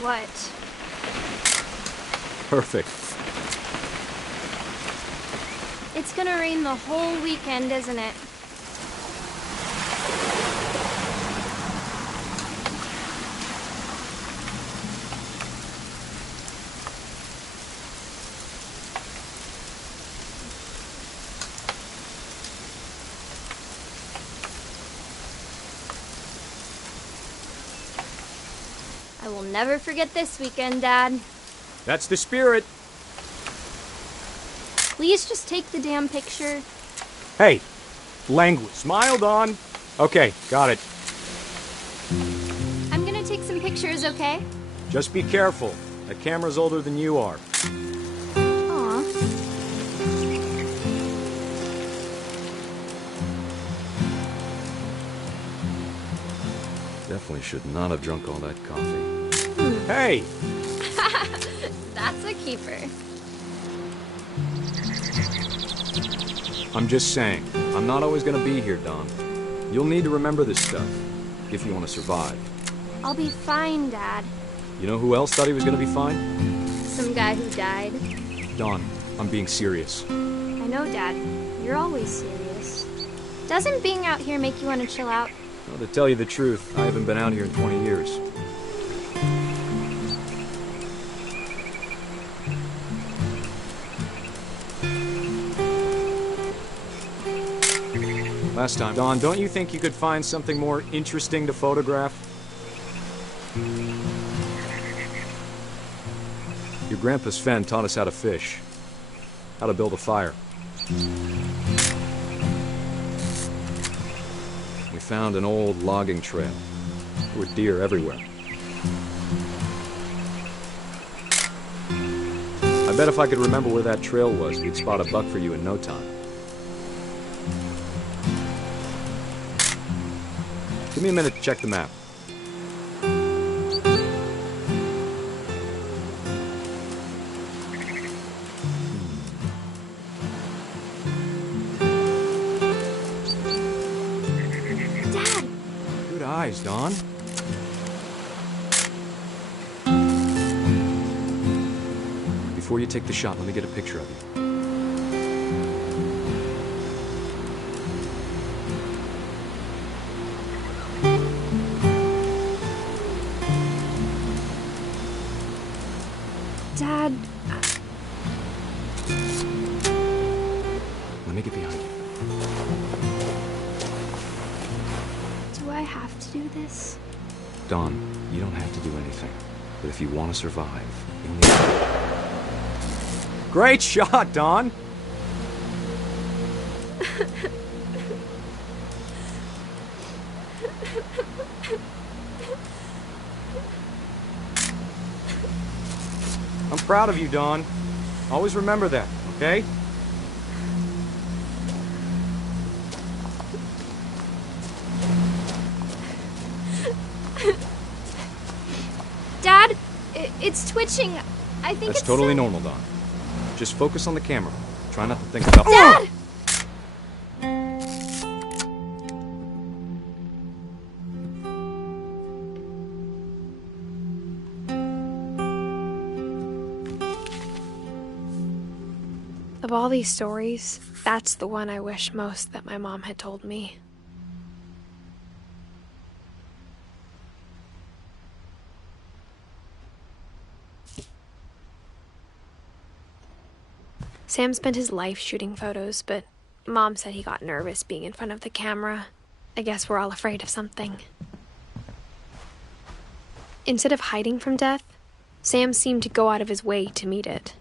What? Perfect. It's gonna rain the whole weekend, isn't it? I will never forget this weekend, Dad. That's the spirit. Please just take the damn picture. Hey, language. Smile, Dawn. Okay, got it. I'm gonna take some pictures, okay? Just be careful. That camera's older than you are. Aw. Definitely should not have drunk all that coffee. Hey! That's a keeper. I'm just saying, I'm not always gonna be here, Dawn. You'll need to remember this stuff, if you want to survive. I'll be fine, Dad. You know who else thought he was gonna be fine? Some guy who died. Dawn, I'm being serious. I know, Dad. You're always serious. Doesn't being out here make you want to chill out? Well, to tell you the truth, I haven't been out here in 20 years. Last time. Dawn, don't you think you could find something more interesting to photograph? Your grandpa's Fen taught us how to fish, how to build a fire. We found an old logging trail. There were deer everywhere. I bet if I could remember where that trail was, we'd spot a buck for you in no time. Give me a minute to check the map. Dad! Good eyes, Dawn. Before you take the shot, let me get a picture of you. Dad... Let me get behind you. Do I have to do this? Dawn, you don't have to do anything. But if you want to survive, you'll need to... Great shot, Dawn! I'm proud of you, Dawn. Always remember that, okay? Dad, it's twitching. I think That's it's totally normal, Dawn. Just focus on the camera. Try not to think about... Dad! Of all these stories, that's the one I wish most that my mom had told me. Sam spent his life shooting photos, but Mom said he got nervous being in front of the camera. I guess we're all afraid of something. Instead of hiding from death, Sam seemed to go out of his way to meet it.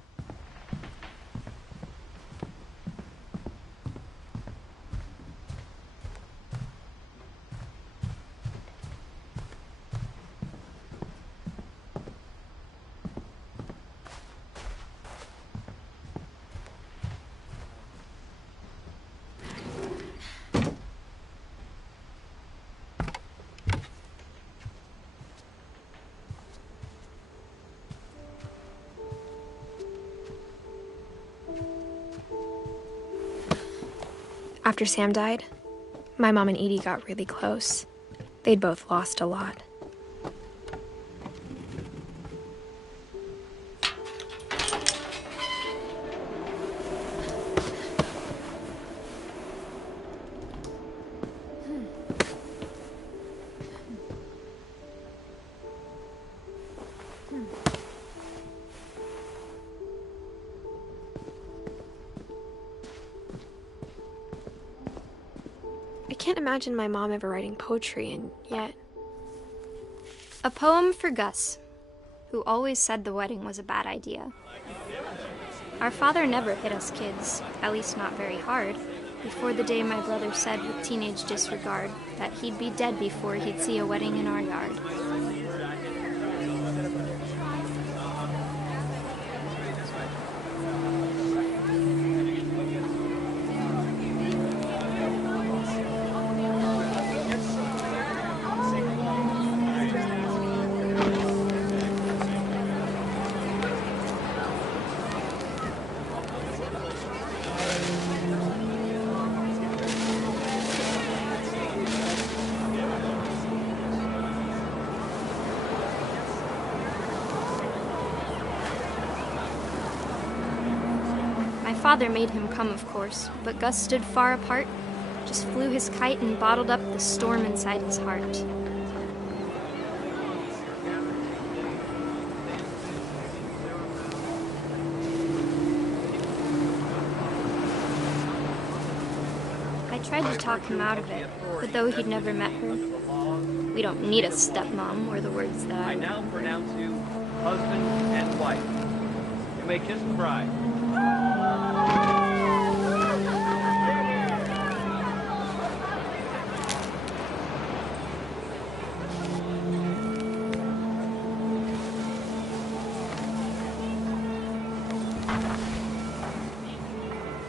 After Sam died, my mom and Edie got really close. They'd both lost a lot. can't imagine my mom ever writing poetry, and yet... A poem for Gus, who always said the wedding was a bad idea. Our father never hit us kids, at least not very hard, before the day my brother said with teenage disregard that he'd be dead before he'd see a wedding in our yard. Father made him come, of course, but Gus stood far apart, just flew his kite and bottled up the storm inside his heart. I tried to talk him out of it, but though he'd never met her, "We don't need a stepmom," were the words that I now pronounce you husband and wife. You may kiss the bride.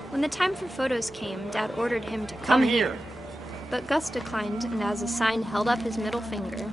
When the time for photos came, Dad ordered him to come here. But Gus declined, and as a sign held up his middle finger.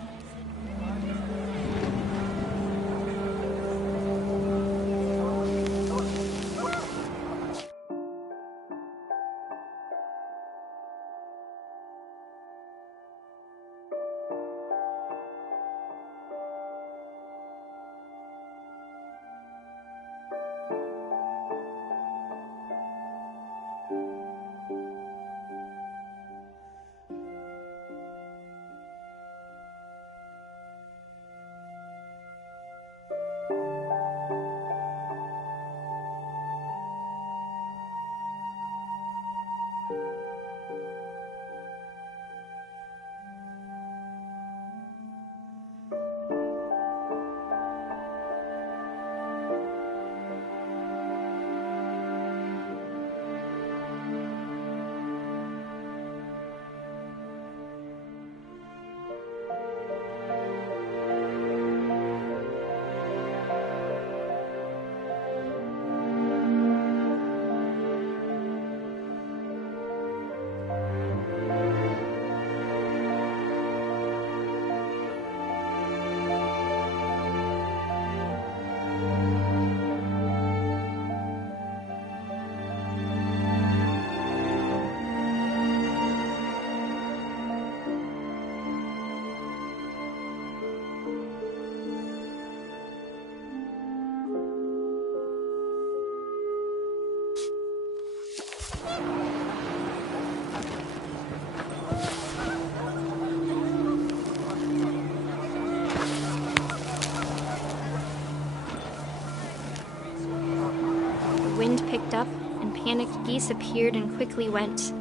Picked up, and panicked geese appeared and quickly went.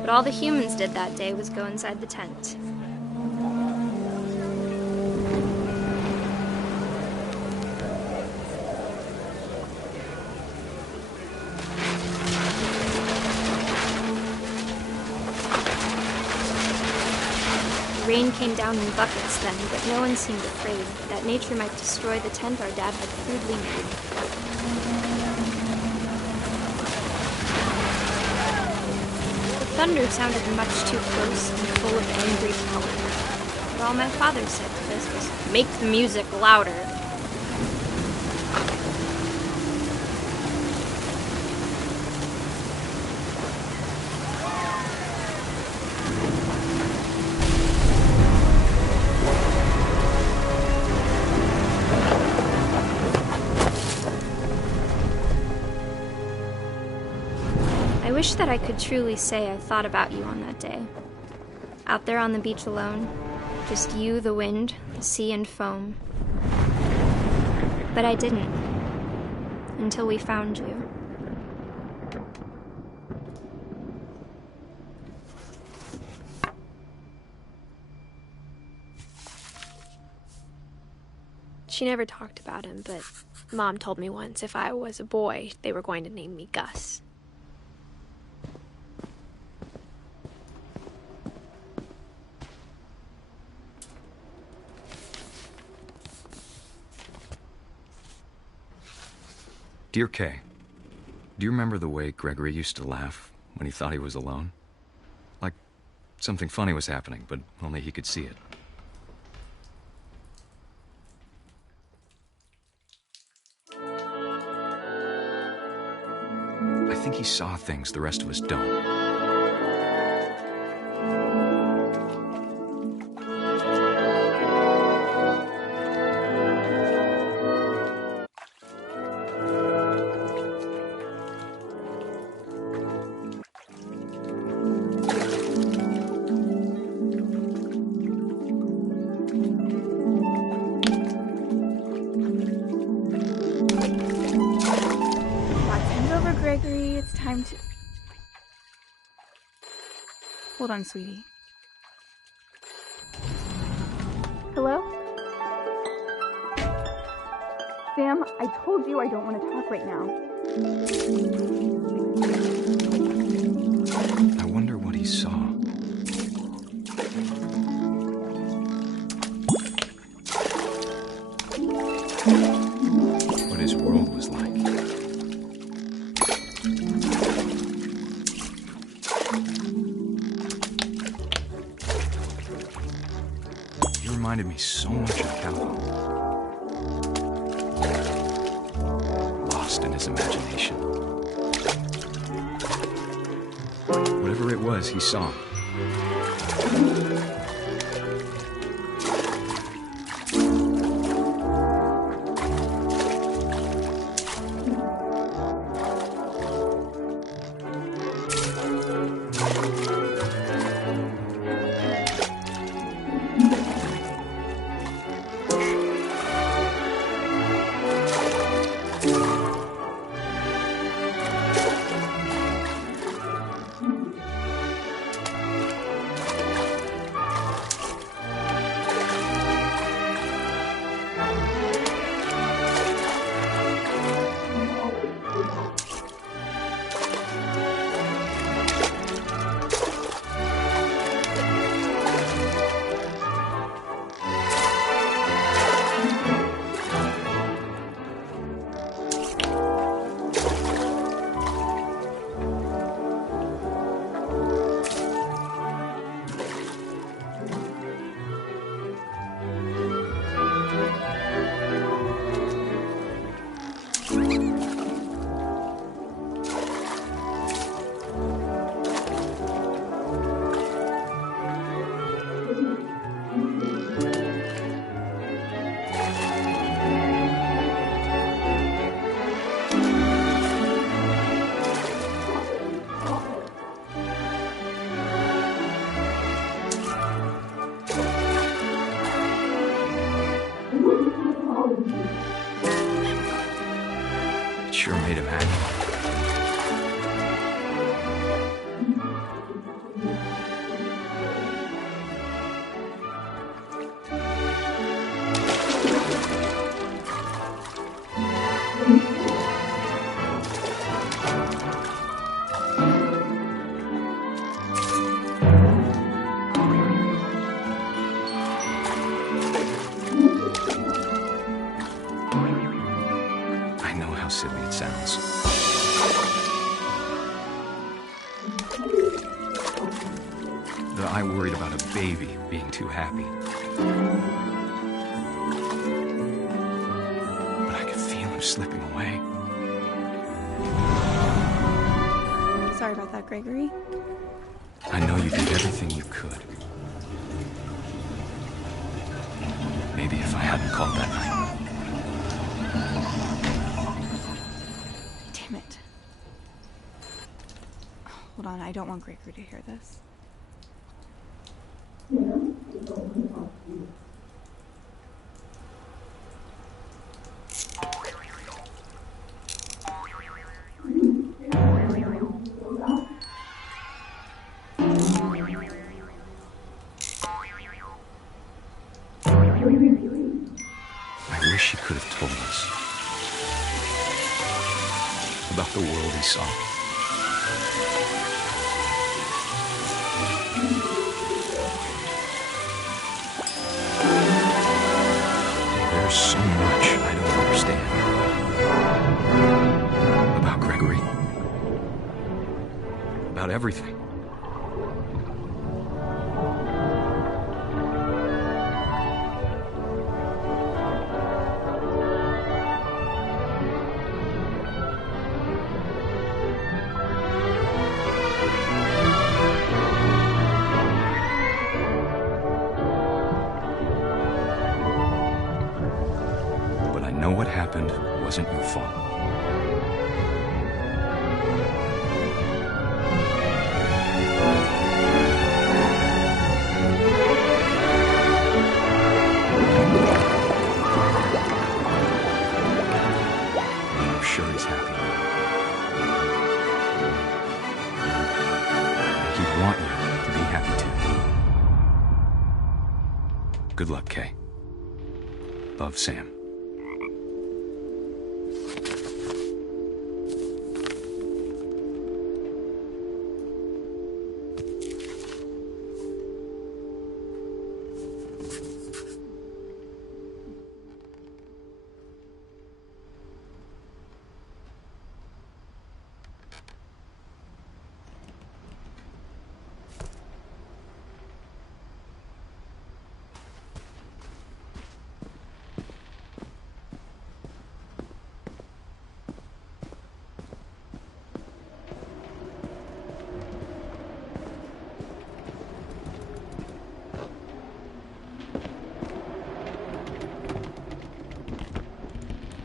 But all the humans did that day was go inside the tent. The rain came down in buckets then, but no one seemed afraid that nature might destroy the tent our dad had crudely made. Thunder sounded much too close and full of angry power. But all my father said to this was, "Make the music louder." I wish that I could truly say I thought about you on that day. Out there on the beach alone, just you, the wind, the sea, and foam. But I didn't, until we found you. She never talked about him, but Mom told me once if I was a boy, they were going to name me Gus. Dear Kay, do you remember the way Gregory used to laugh when he thought he was alone? Like something funny was happening, but only he could see it. I think he saw things the rest of us don't. Gregory, it's time to... Hold on, sweetie. Hello? Sam, I told you I don't want to talk right now. I wonder what he saw. What his world was like. Reminded me so much of Calvin. Lost in his imagination. Whatever it was, he saw. Sure made him happy. How silly it sounds. That I worried about a baby being too happy. But I could feel him slipping away. Sorry about that, Gregory. I know you did everything you could. Maybe if I hadn't called that night. Damn it. Hold on, I don't want Gregory to hear this. I wish you could have told us about the world he saw. There's so much I don't understand about Gregory, about everything. What happened wasn't your fault. I'm sure he's happy. He'd want you to be happy too. Good luck, Kay. Love, Sam.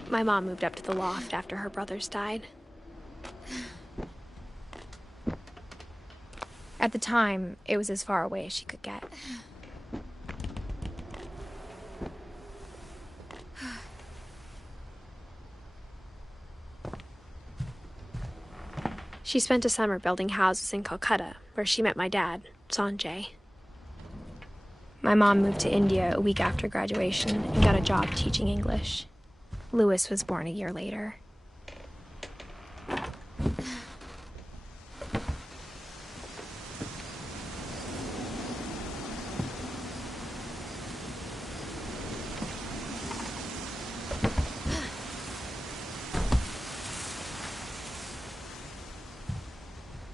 My mom moved up to the loft after her brothers died. At the time, it was as far away as she could get. She spent a summer building houses in Calcutta, where she met my dad, Sanjay. My mom moved to India a week after graduation and got a job teaching English. Louis was born a year later.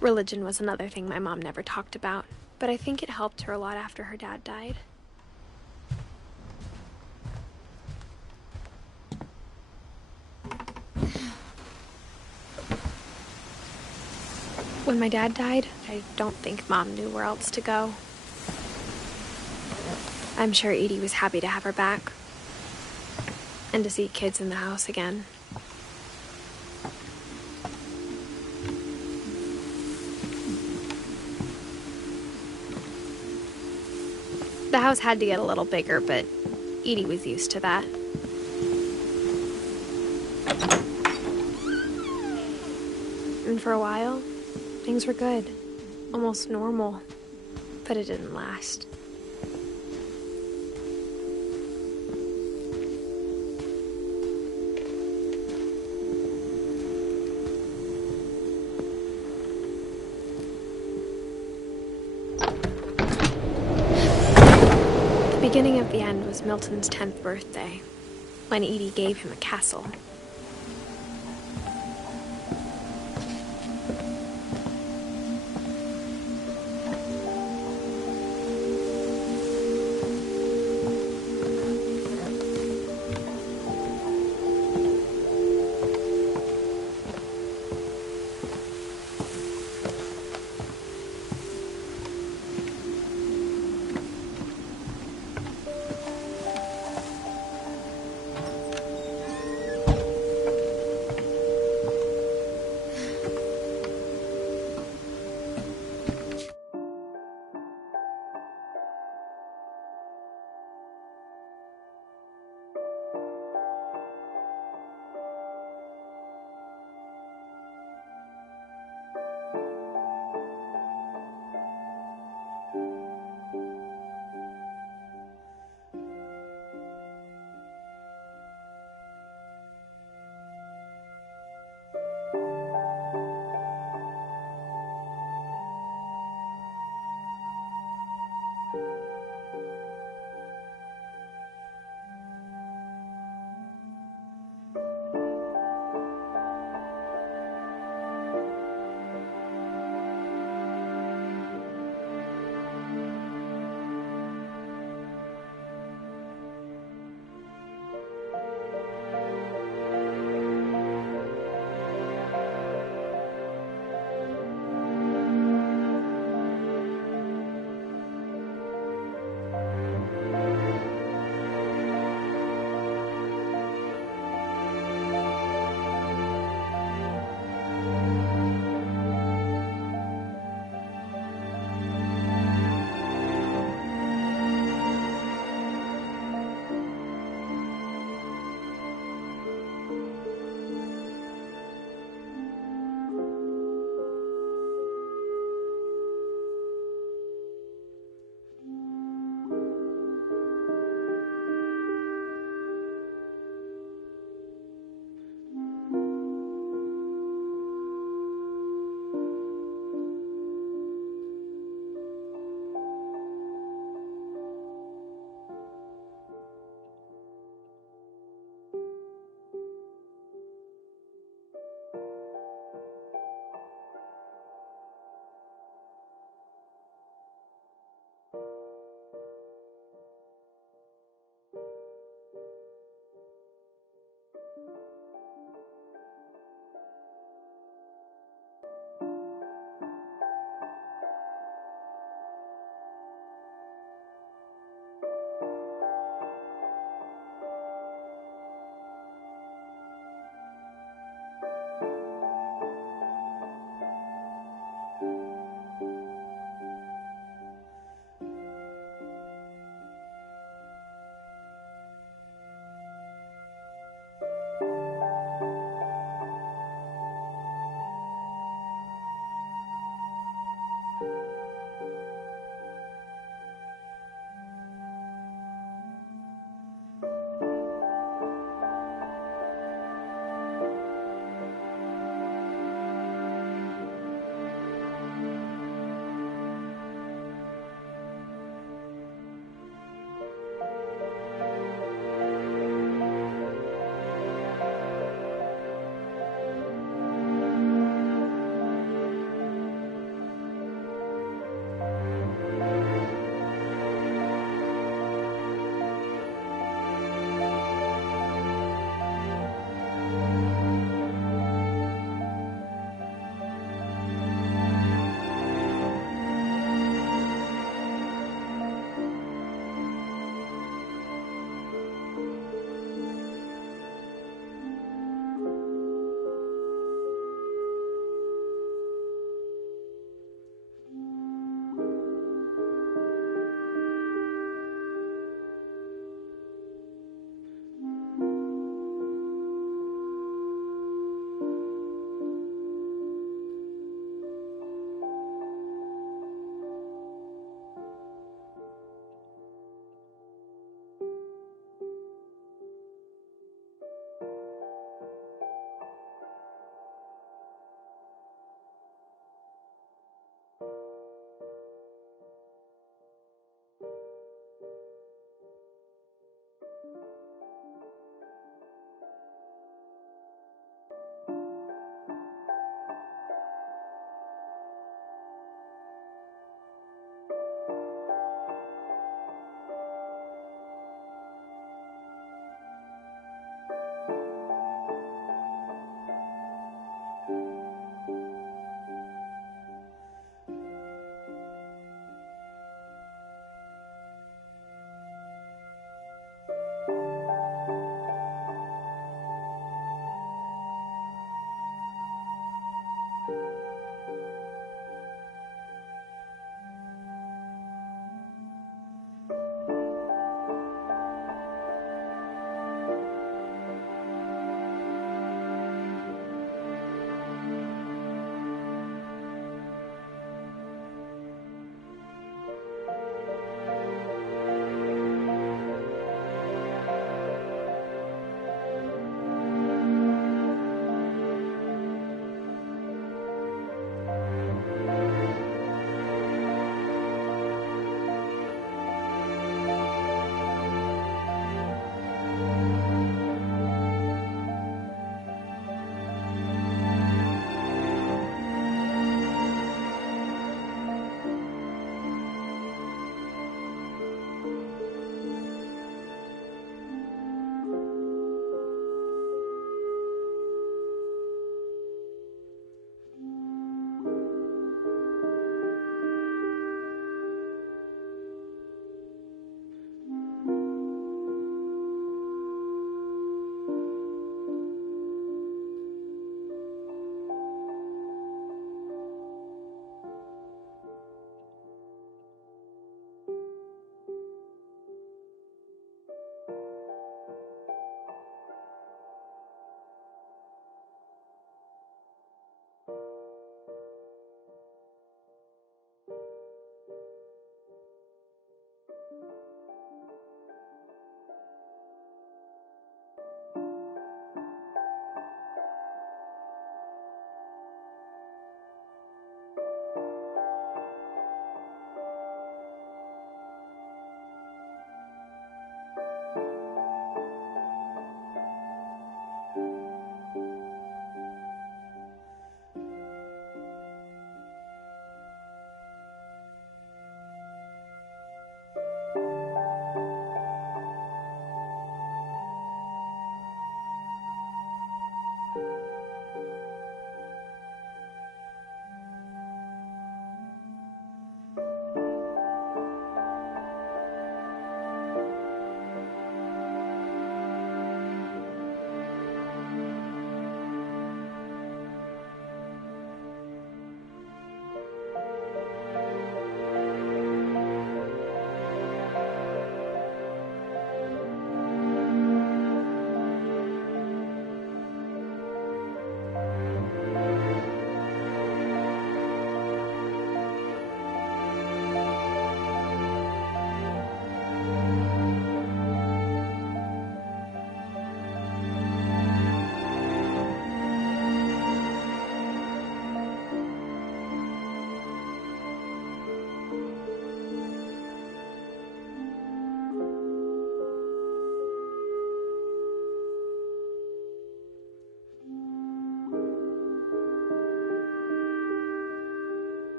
Religion was another thing my mom never talked about, but I think it helped her a lot after her dad died. When my dad died, I don't think Mom knew where else to go. I'm sure Edie was happy to have her back and to see kids in the house again. The house had to get a little bigger, but Edie was used to that. And for a while, things were good, almost normal, but it didn't last. The beginning of the end was Milton's 10th birthday, when Edie gave him a castle.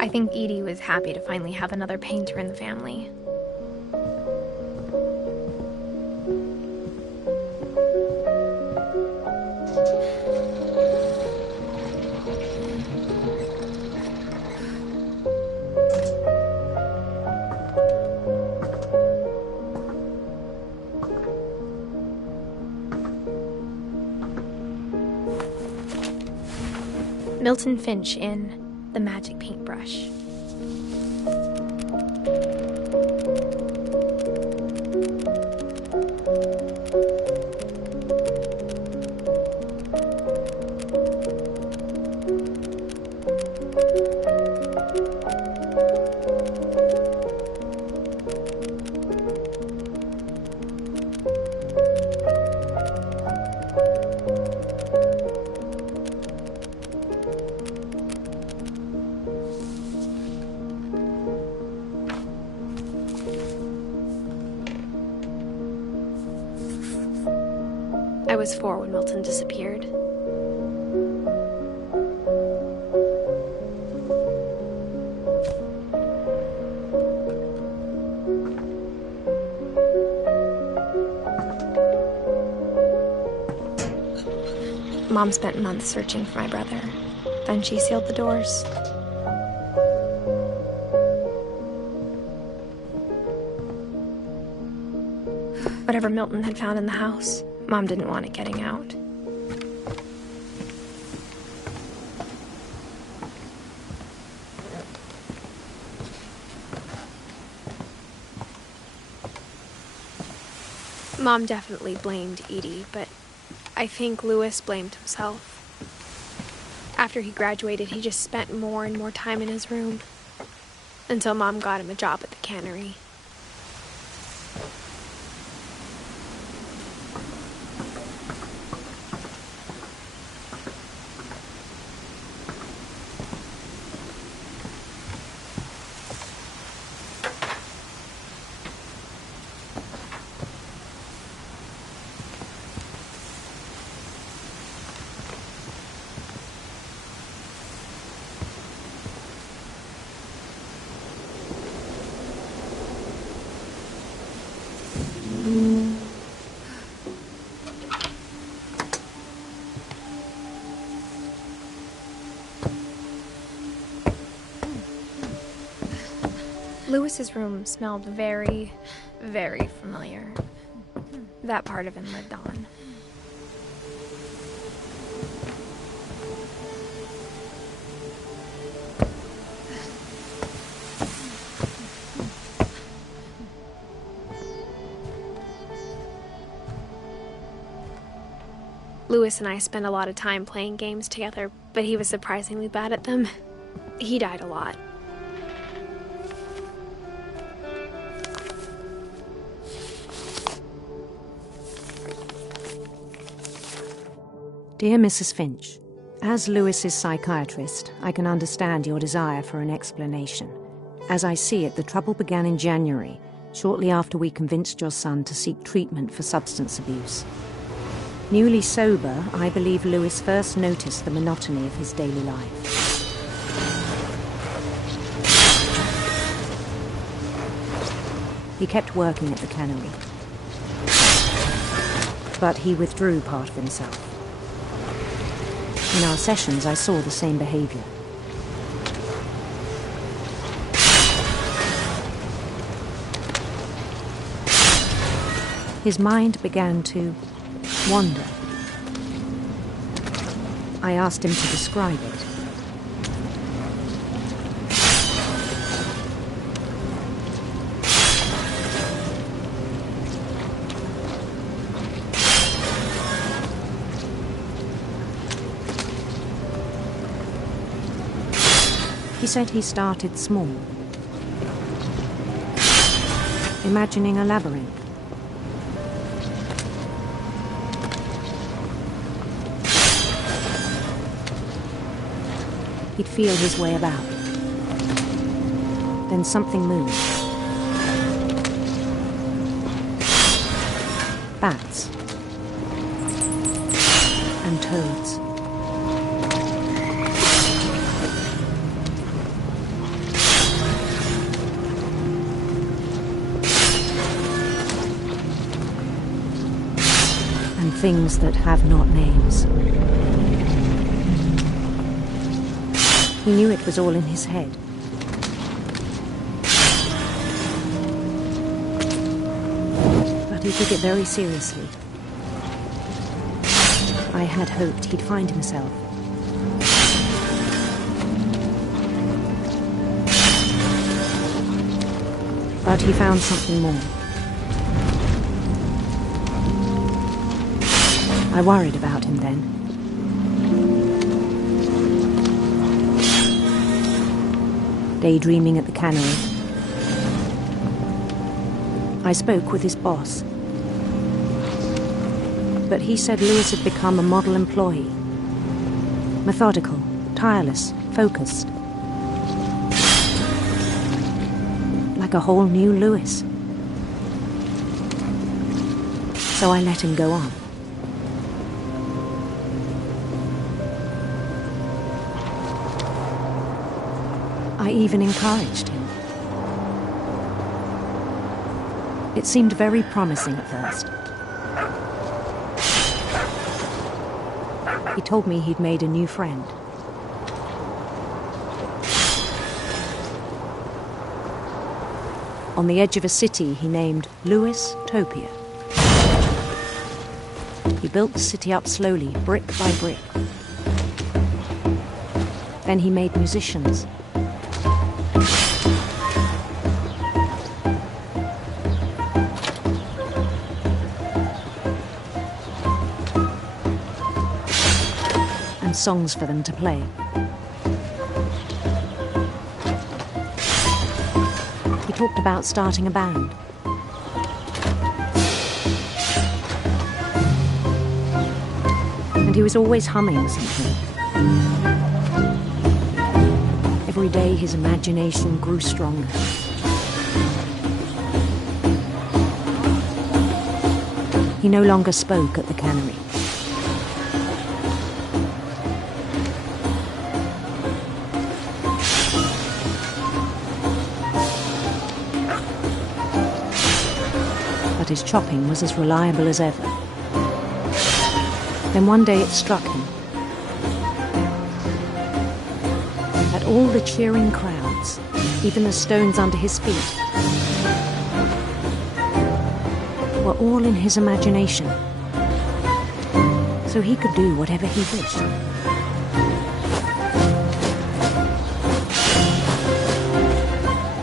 I think Edie was happy to finally have another painter in the family. Milton Finch in The Magic Paintbrush. I was 4 when Milton disappeared. Mom spent months searching for my brother. Then she sealed the doors. Whatever Milton had found in the house, Mom didn't want it getting out. Mom definitely blamed Edie, but I think Louis blamed himself. After he graduated, he just spent more and more time in his room, until Mom got him a job at the cannery. Louis's room smelled very, very familiar. That part of him lived on. Louis and I spent a lot of time playing games together, but he was surprisingly bad at them. He died a lot. Dear Mrs. Finch, as Louis's psychiatrist, I can understand your desire for an explanation. As I see it, the trouble began in January, shortly after we convinced your son to seek treatment for substance abuse. Newly sober, I believe Louis first noticed the monotony of his daily life. He kept working at the cannery, but he withdrew part of himself. In our sessions, I saw the same behavior. His mind began to wander. I asked him to describe it. He said he started small, imagining a labyrinth. He'd feel his way about. Then something moved. Bats and toads. and things that have not names. He knew it was all in his head. But he took it very seriously. I had hoped he'd find himself. But he found something more. I worried about him then. Daydreaming at the cannery, I spoke with his boss. But he said Lewis had become a model employee. Methodical, tireless, focused. Like a whole new Lewis. So I let him go on. I even encouraged him. It seemed very promising at first. He told me he'd made a new friend. On the edge of a city he named Lewis Topia. He built the city up slowly, brick by brick. Then he made musicians. And songs for them to play. He talked about starting a band. And he was always humming something. Every day his imagination grew stronger. He no longer spoke at the cannery. But his chopping was as reliable as ever. Then one day it struck him that all the cheering crowds, even the stones under his feet, were all in his imagination. So he could do whatever he wished.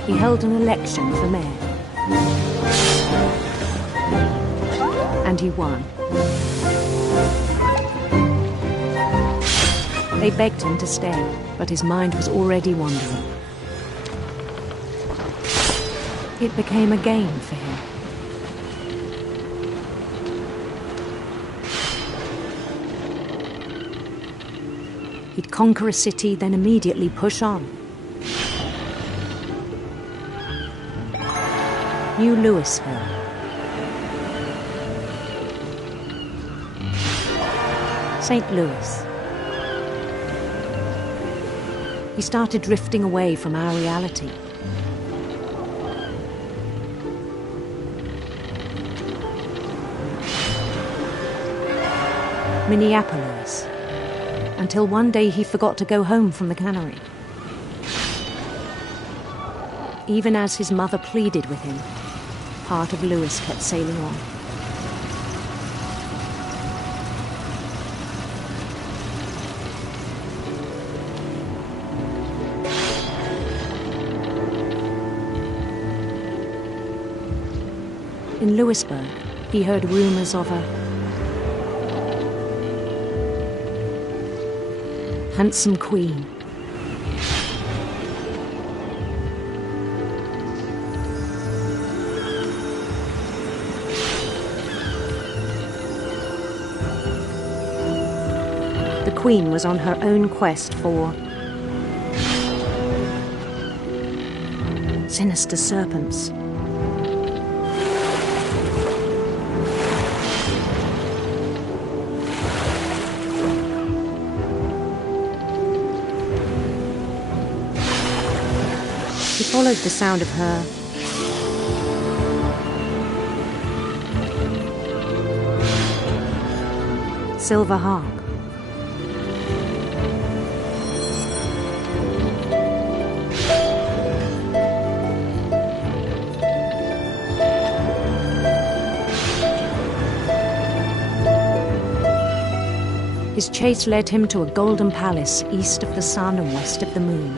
He held an election for mayor. And he won. They begged him to stay, but his mind was already wandering. It became a game for him. He'd conquer a city, then immediately push on. New Louisville. St. Louis. He started drifting away from our reality. Minneapolis. Until one day he forgot to go home from the cannery. Even as his mother pleaded with him, part of Lewis kept sailing on. In Lewisburg, he heard rumors of a handsome queen. The queen was on her own quest for sinister serpents. He followed the sound of her silver harp. His chase led him to a golden palace east of the sun and west of the moon.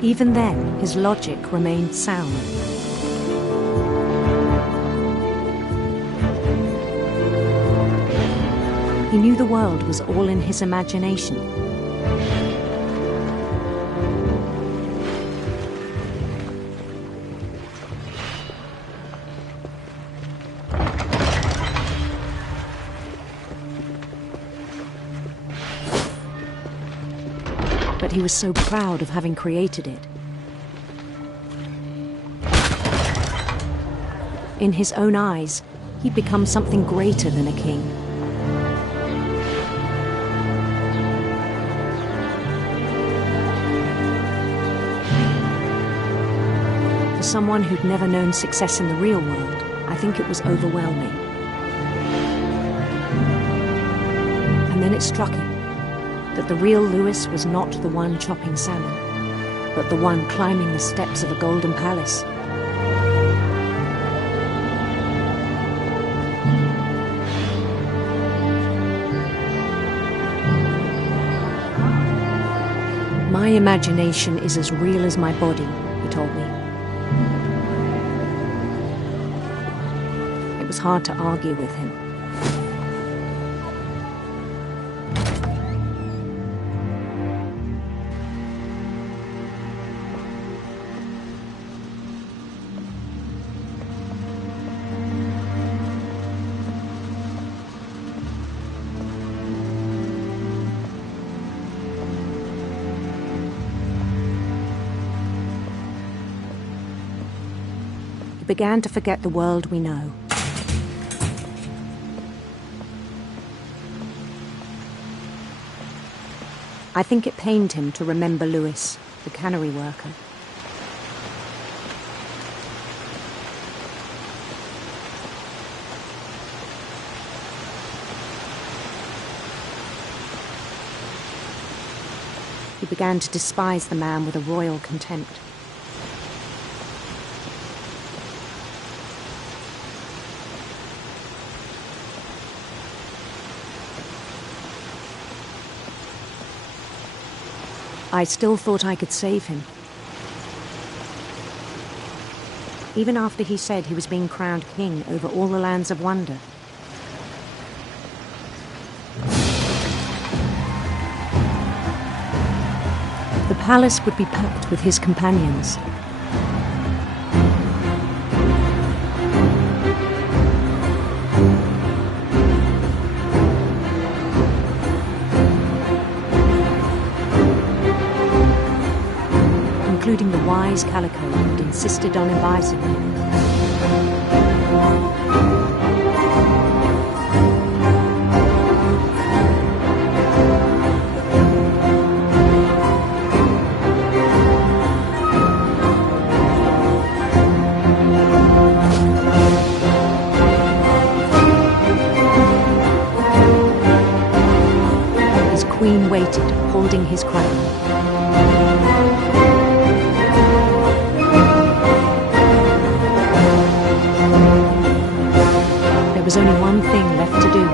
Even then, his logic remained sound. He knew the world was all in his imagination. But he was so proud of having created it. In his own eyes, he'd become something greater than a king. For someone who'd never known success in the real world, I think it was overwhelming. And then it struck him that the real Louis was not the one chopping salmon, but the one climbing the steps of a golden palace. My imagination is as real as my body, he told me. It was hard to argue with him. Began to forget the world we know. I think it pained him to remember Louis, the cannery worker. He began to despise the man with a royal contempt. I still thought I could save him. Even after he said he was being crowned king over all the lands of wonder. The palace would be packed with his companions. Including the wise Calico who'd insisted on advising me. His queen waited, holding his crown. There was only one thing left to do.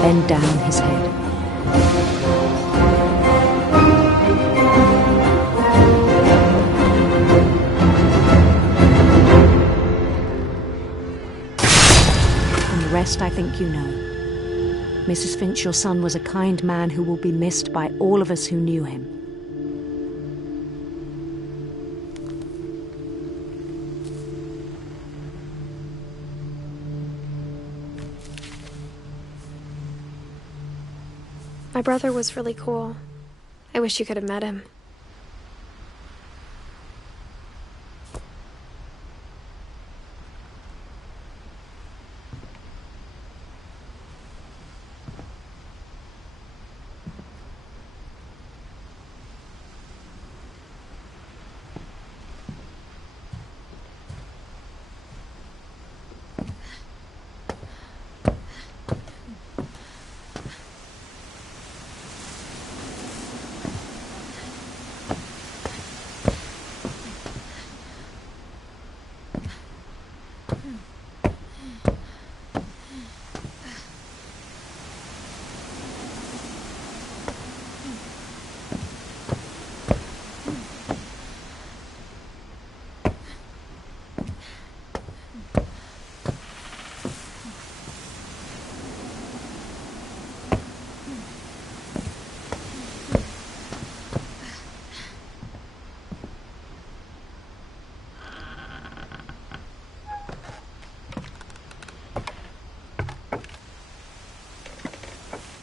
Bend down his head. And the rest I think you know. Mrs. Finch, your son was a kind man who will be missed by all of us who knew him. My brother was really cool. I wish you could have met him.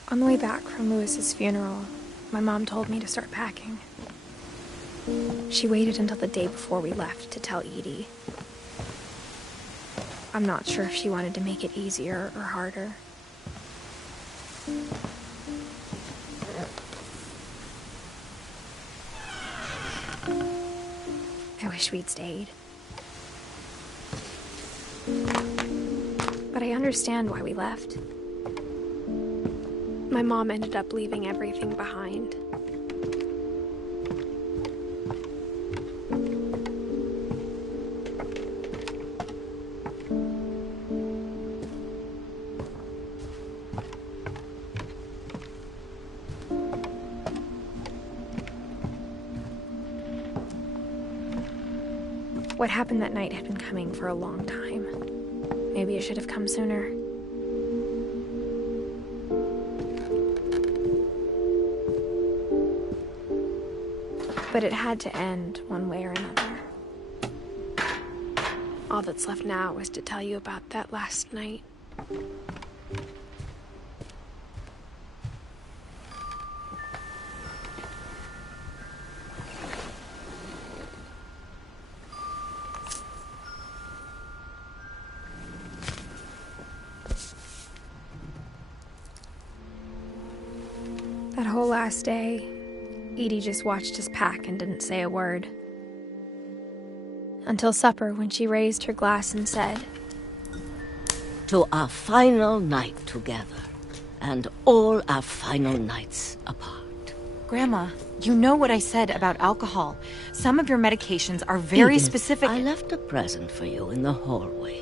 On the way back from Lewis's funeral, my mom told me to start packing. She waited until the day before we left to tell Edie. I'm not sure if she wanted to make it easier or harder. I wish we'd stayed. But I understand why we left. My mom ended up leaving everything behind. What happened that night had been coming for a long time. Maybe it should have come sooner. But it had to end one way or another. All that's left now is to tell you about that last night. That whole last day, Edie just watched us pack and didn't say a word. Until supper, when she raised her glass and said, "To our final night together, and all our final nights apart." Grandma, you know what I said about alcohol. Some of your medications are very Edith, specific. I left a present for you in the hallway.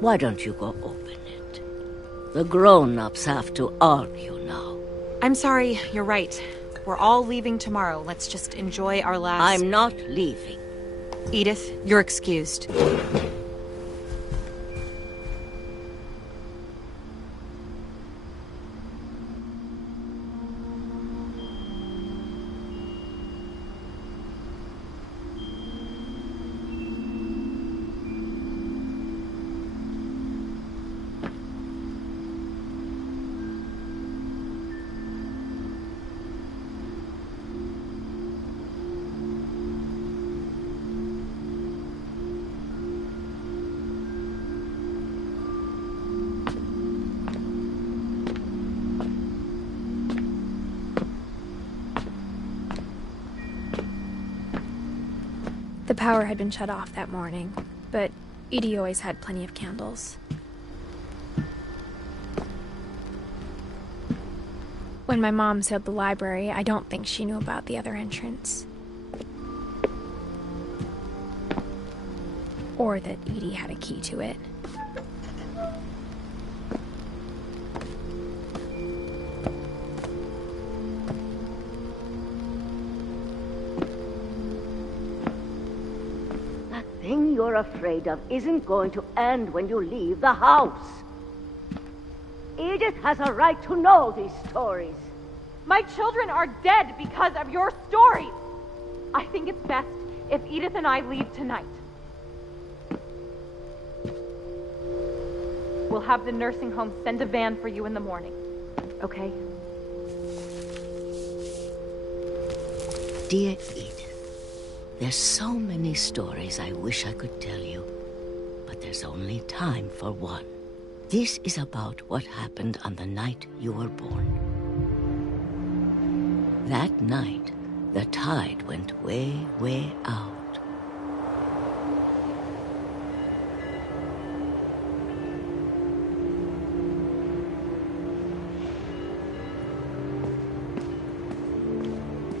Why don't you go open it? The grown-ups have to argue now. I'm sorry, you're right. We're all leaving tomorrow. Let's just enjoy our last... I'm not leaving. Edith, you're excused. The power had been shut off that morning, but Edie always had plenty of candles. When my mom sealed the library, I don't think she knew about the other entrance. Or that Edie had a key to it. The thing you're afraid of isn't going to end when you leave the house. Edith has a right to know these stories. My children are dead because of your stories. I think it's best if Edith and I leave tonight. We'll have the nursing home send a van for you in the morning, okay? Dear Edith, there's so many stories I wish I could tell you, but there's only time for one. This is about what happened on the night you were born. That night, the tide went way, way out.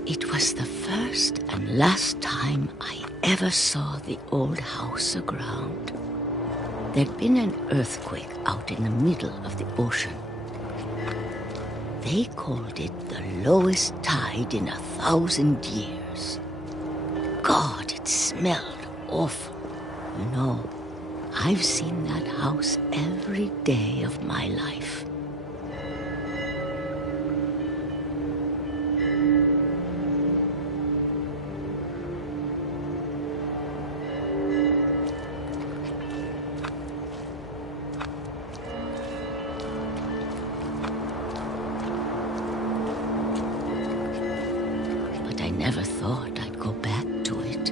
It was the first and last time I ever saw the old house aground. There'd been an earthquake out in the middle of the ocean. They called it the lowest tide in 1,000 years. God, it smelled awful. You know, I've seen that house every day of my life. never thought I'd go back to it.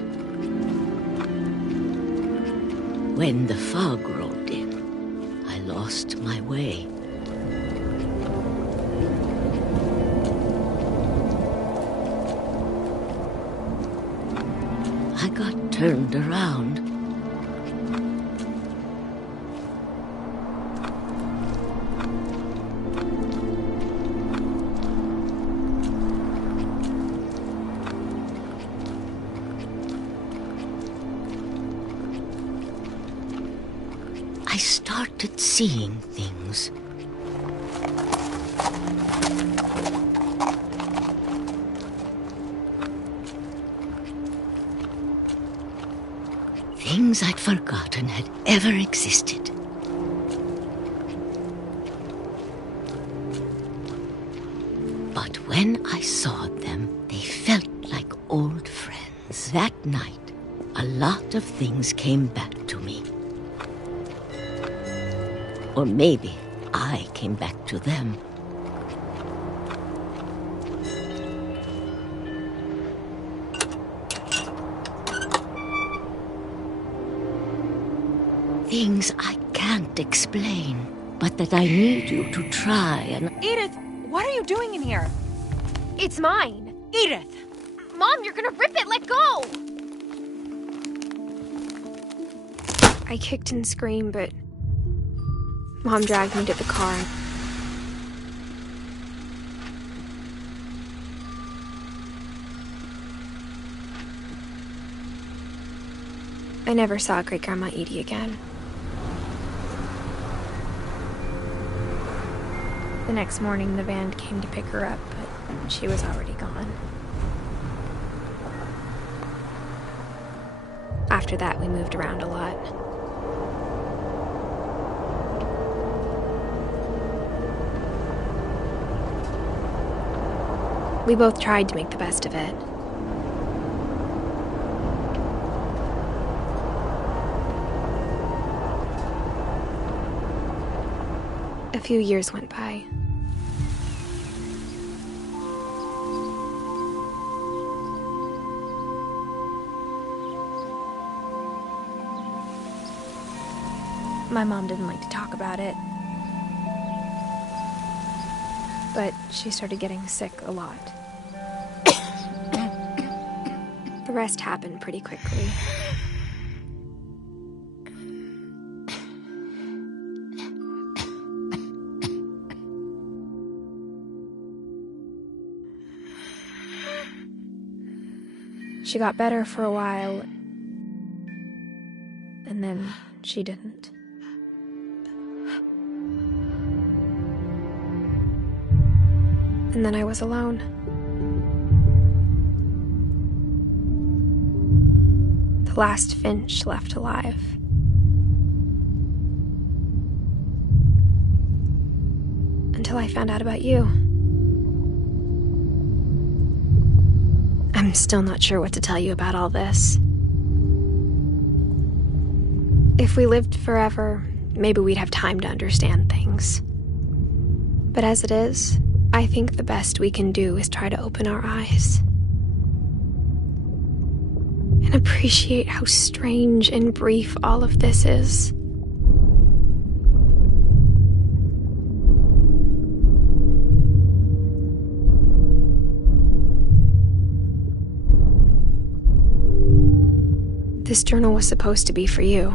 When the fog rolled in, I lost my way. I got turned around. I started seeing things. Things I'd forgotten had ever existed. But when I saw them, they felt like old friends. That night, a lot of things came back to me. Or maybe I came back to them. Things I can't explain, but that I need you to try and... Edith, what are you doing in here? It's mine. Edith! Mom, you're gonna rip it! Let go! I kicked and screamed, but Mom dragged me to the car. I never saw Great-Grandma Edie again. The next morning, the van came to pick her up, but she was already gone. After that, we moved around a lot. We both tried to make the best of it. A few years went by. My mom didn't like to talk about it, but she started getting sick a lot. The rest happened pretty quickly. She got better for a while, and then she didn't. And then I was alone. The last Finch left alive. Until I found out about you. I'm still not sure what to tell you about all this. If we lived forever, maybe we'd have time to understand things. But as it is, I think the best we can do is try to open our eyes and appreciate how strange and brief all of this is. This journal was supposed to be for you.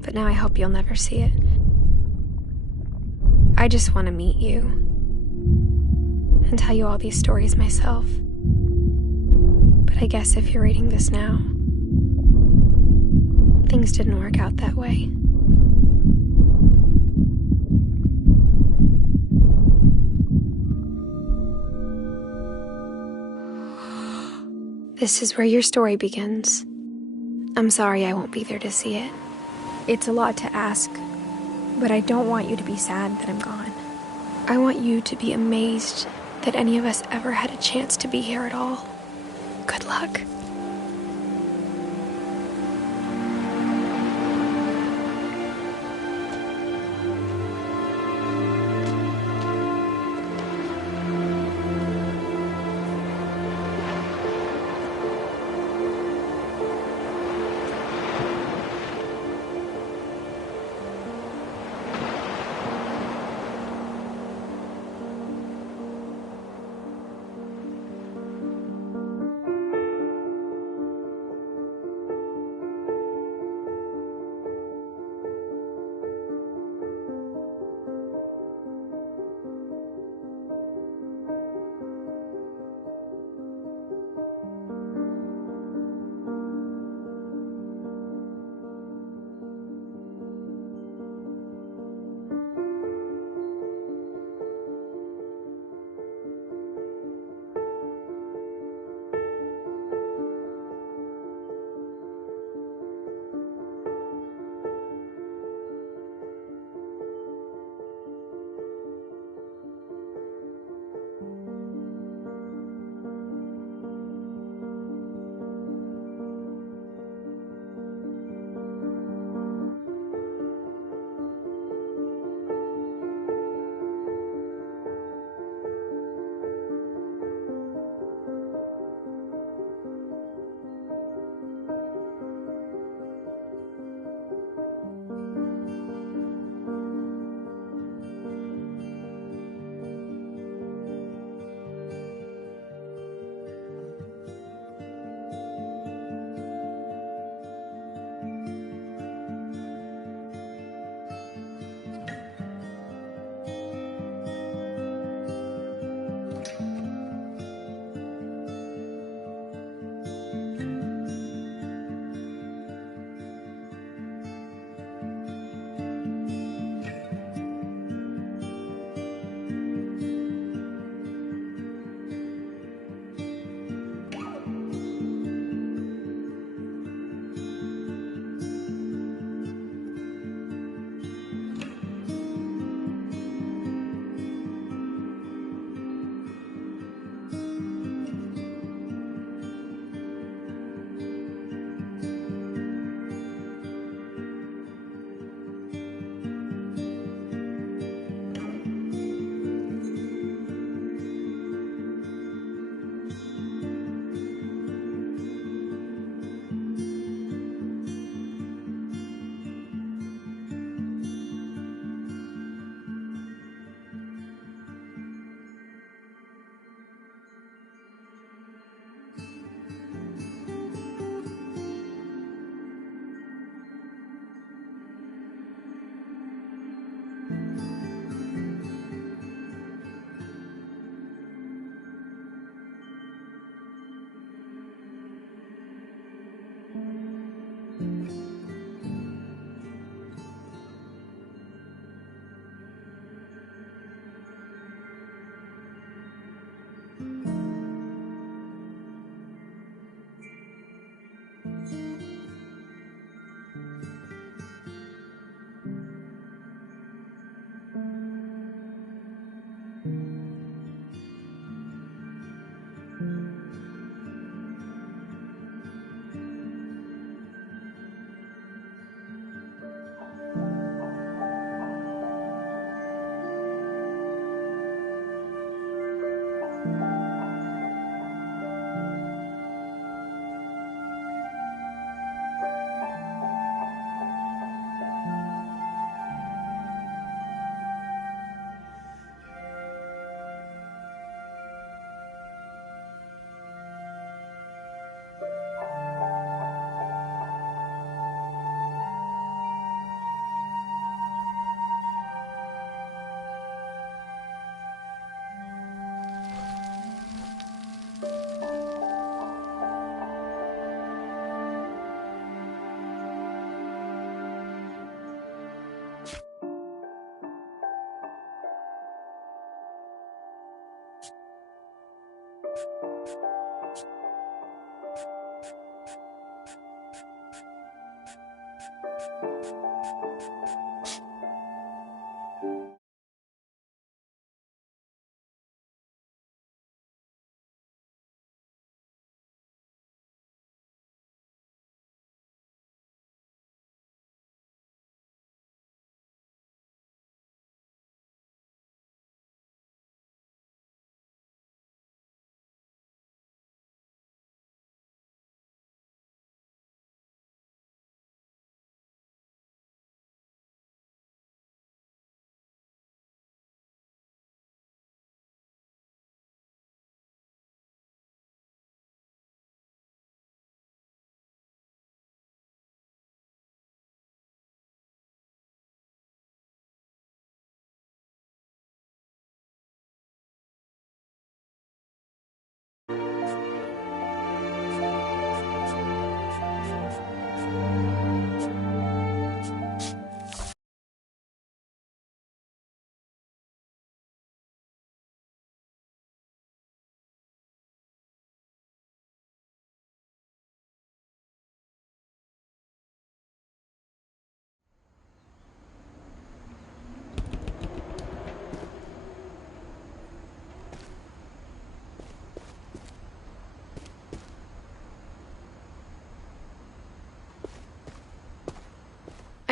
But now I hope you'll never see it. I just want to meet you and tell you all these stories myself. But I guess if you're reading this now, things didn't work out that way. This is where your story begins. I'm sorry I won't be there to see it. It's a lot to ask, but I don't want you to be sad that I'm gone. I want you to be amazed that any of us ever had a chance to be here at all. Good luck.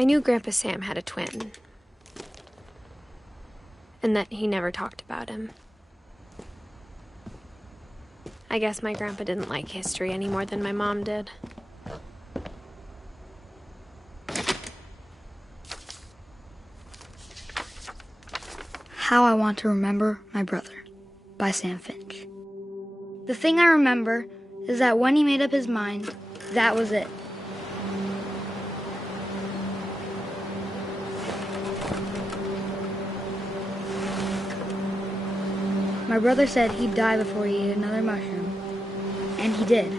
I knew Grandpa Sam had a twin, and that he never talked about him. I guess my grandpa didn't like history any more than my mom did. How I Want to Remember My Brother by Sam Finch. The thing I remember is that when he made up his mind, that was it. My brother said he'd die before he ate another mushroom, and he did.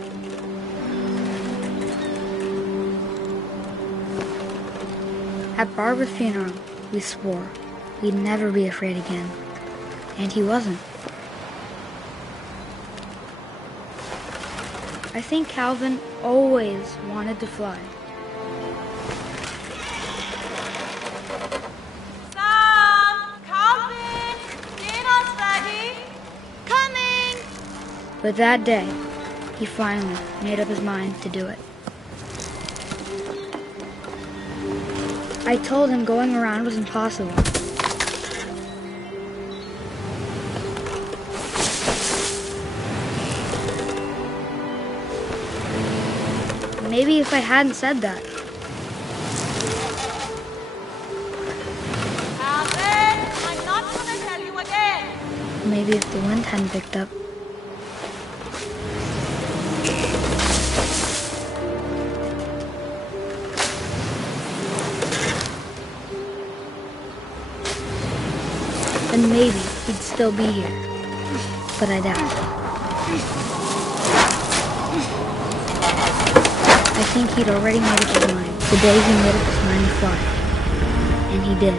At Barbara's funeral, we swore we'd never be afraid again, and he wasn't. I think Calvin always wanted to fly. Sam! Calvin! Dinner's ready! Coming! But that day, he finally made up his mind to do it. I told him going around was impossible. Maybe if I hadn't said that. Calvin! I'm not gonna tell you again! Maybe if the wind hadn't picked up. Then maybe he'd still be here. But I doubt. I think he'd already made up his mind the day he made up his mind to fly. And he did.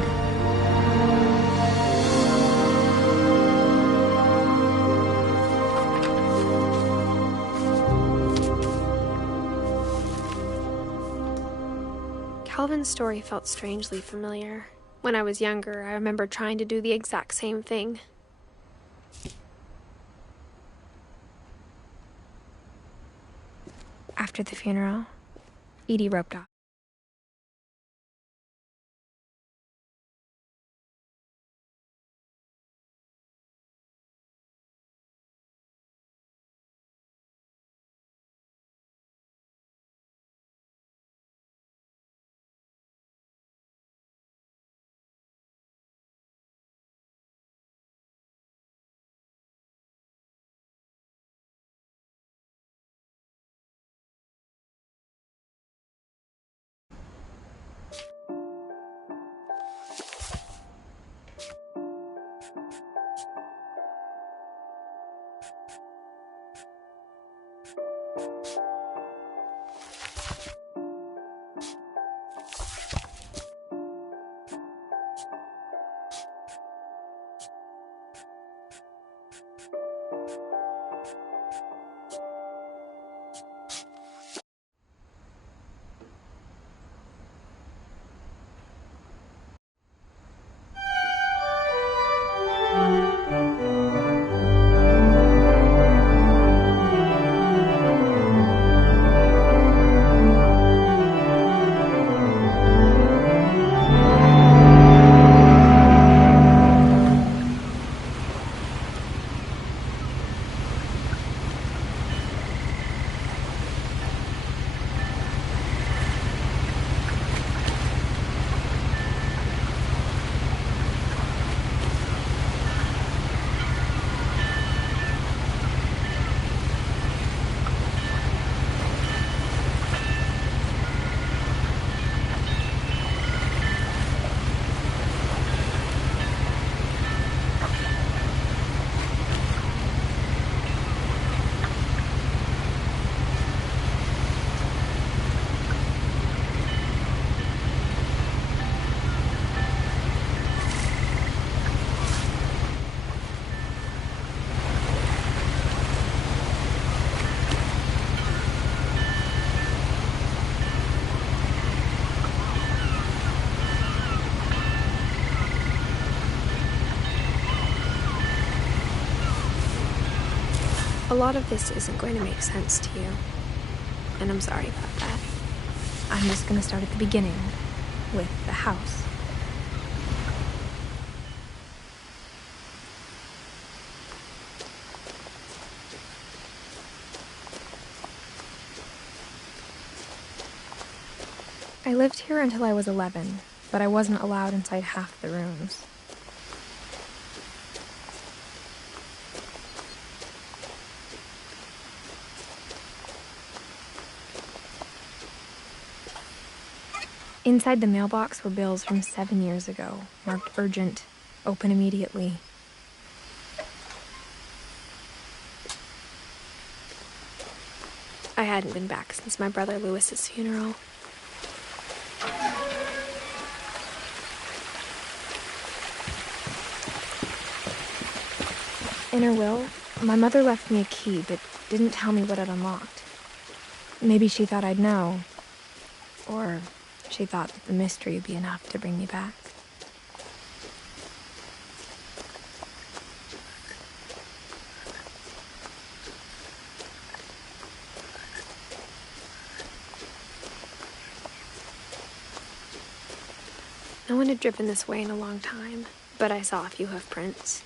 Calvin's story felt strangely familiar. When I was younger, I remember trying to do the exact same thing. After the funeral, Edie roped off. A lot of this isn't going to make sense to you, and I'm sorry about that. I'm just going to start at the beginning. with the house. I lived here until I was 11, but I wasn't allowed inside half the rooms. Inside the mailbox were bills from 7 years ago, marked urgent, open immediately. I hadn't been back since my brother Lewis's funeral. In her will, my mother left me a key, but didn't tell me what it unlocked. Maybe she thought I'd know, or she thought that the mystery would be enough to bring me back. No one had driven this way in a long time, but I saw a few hoof prints.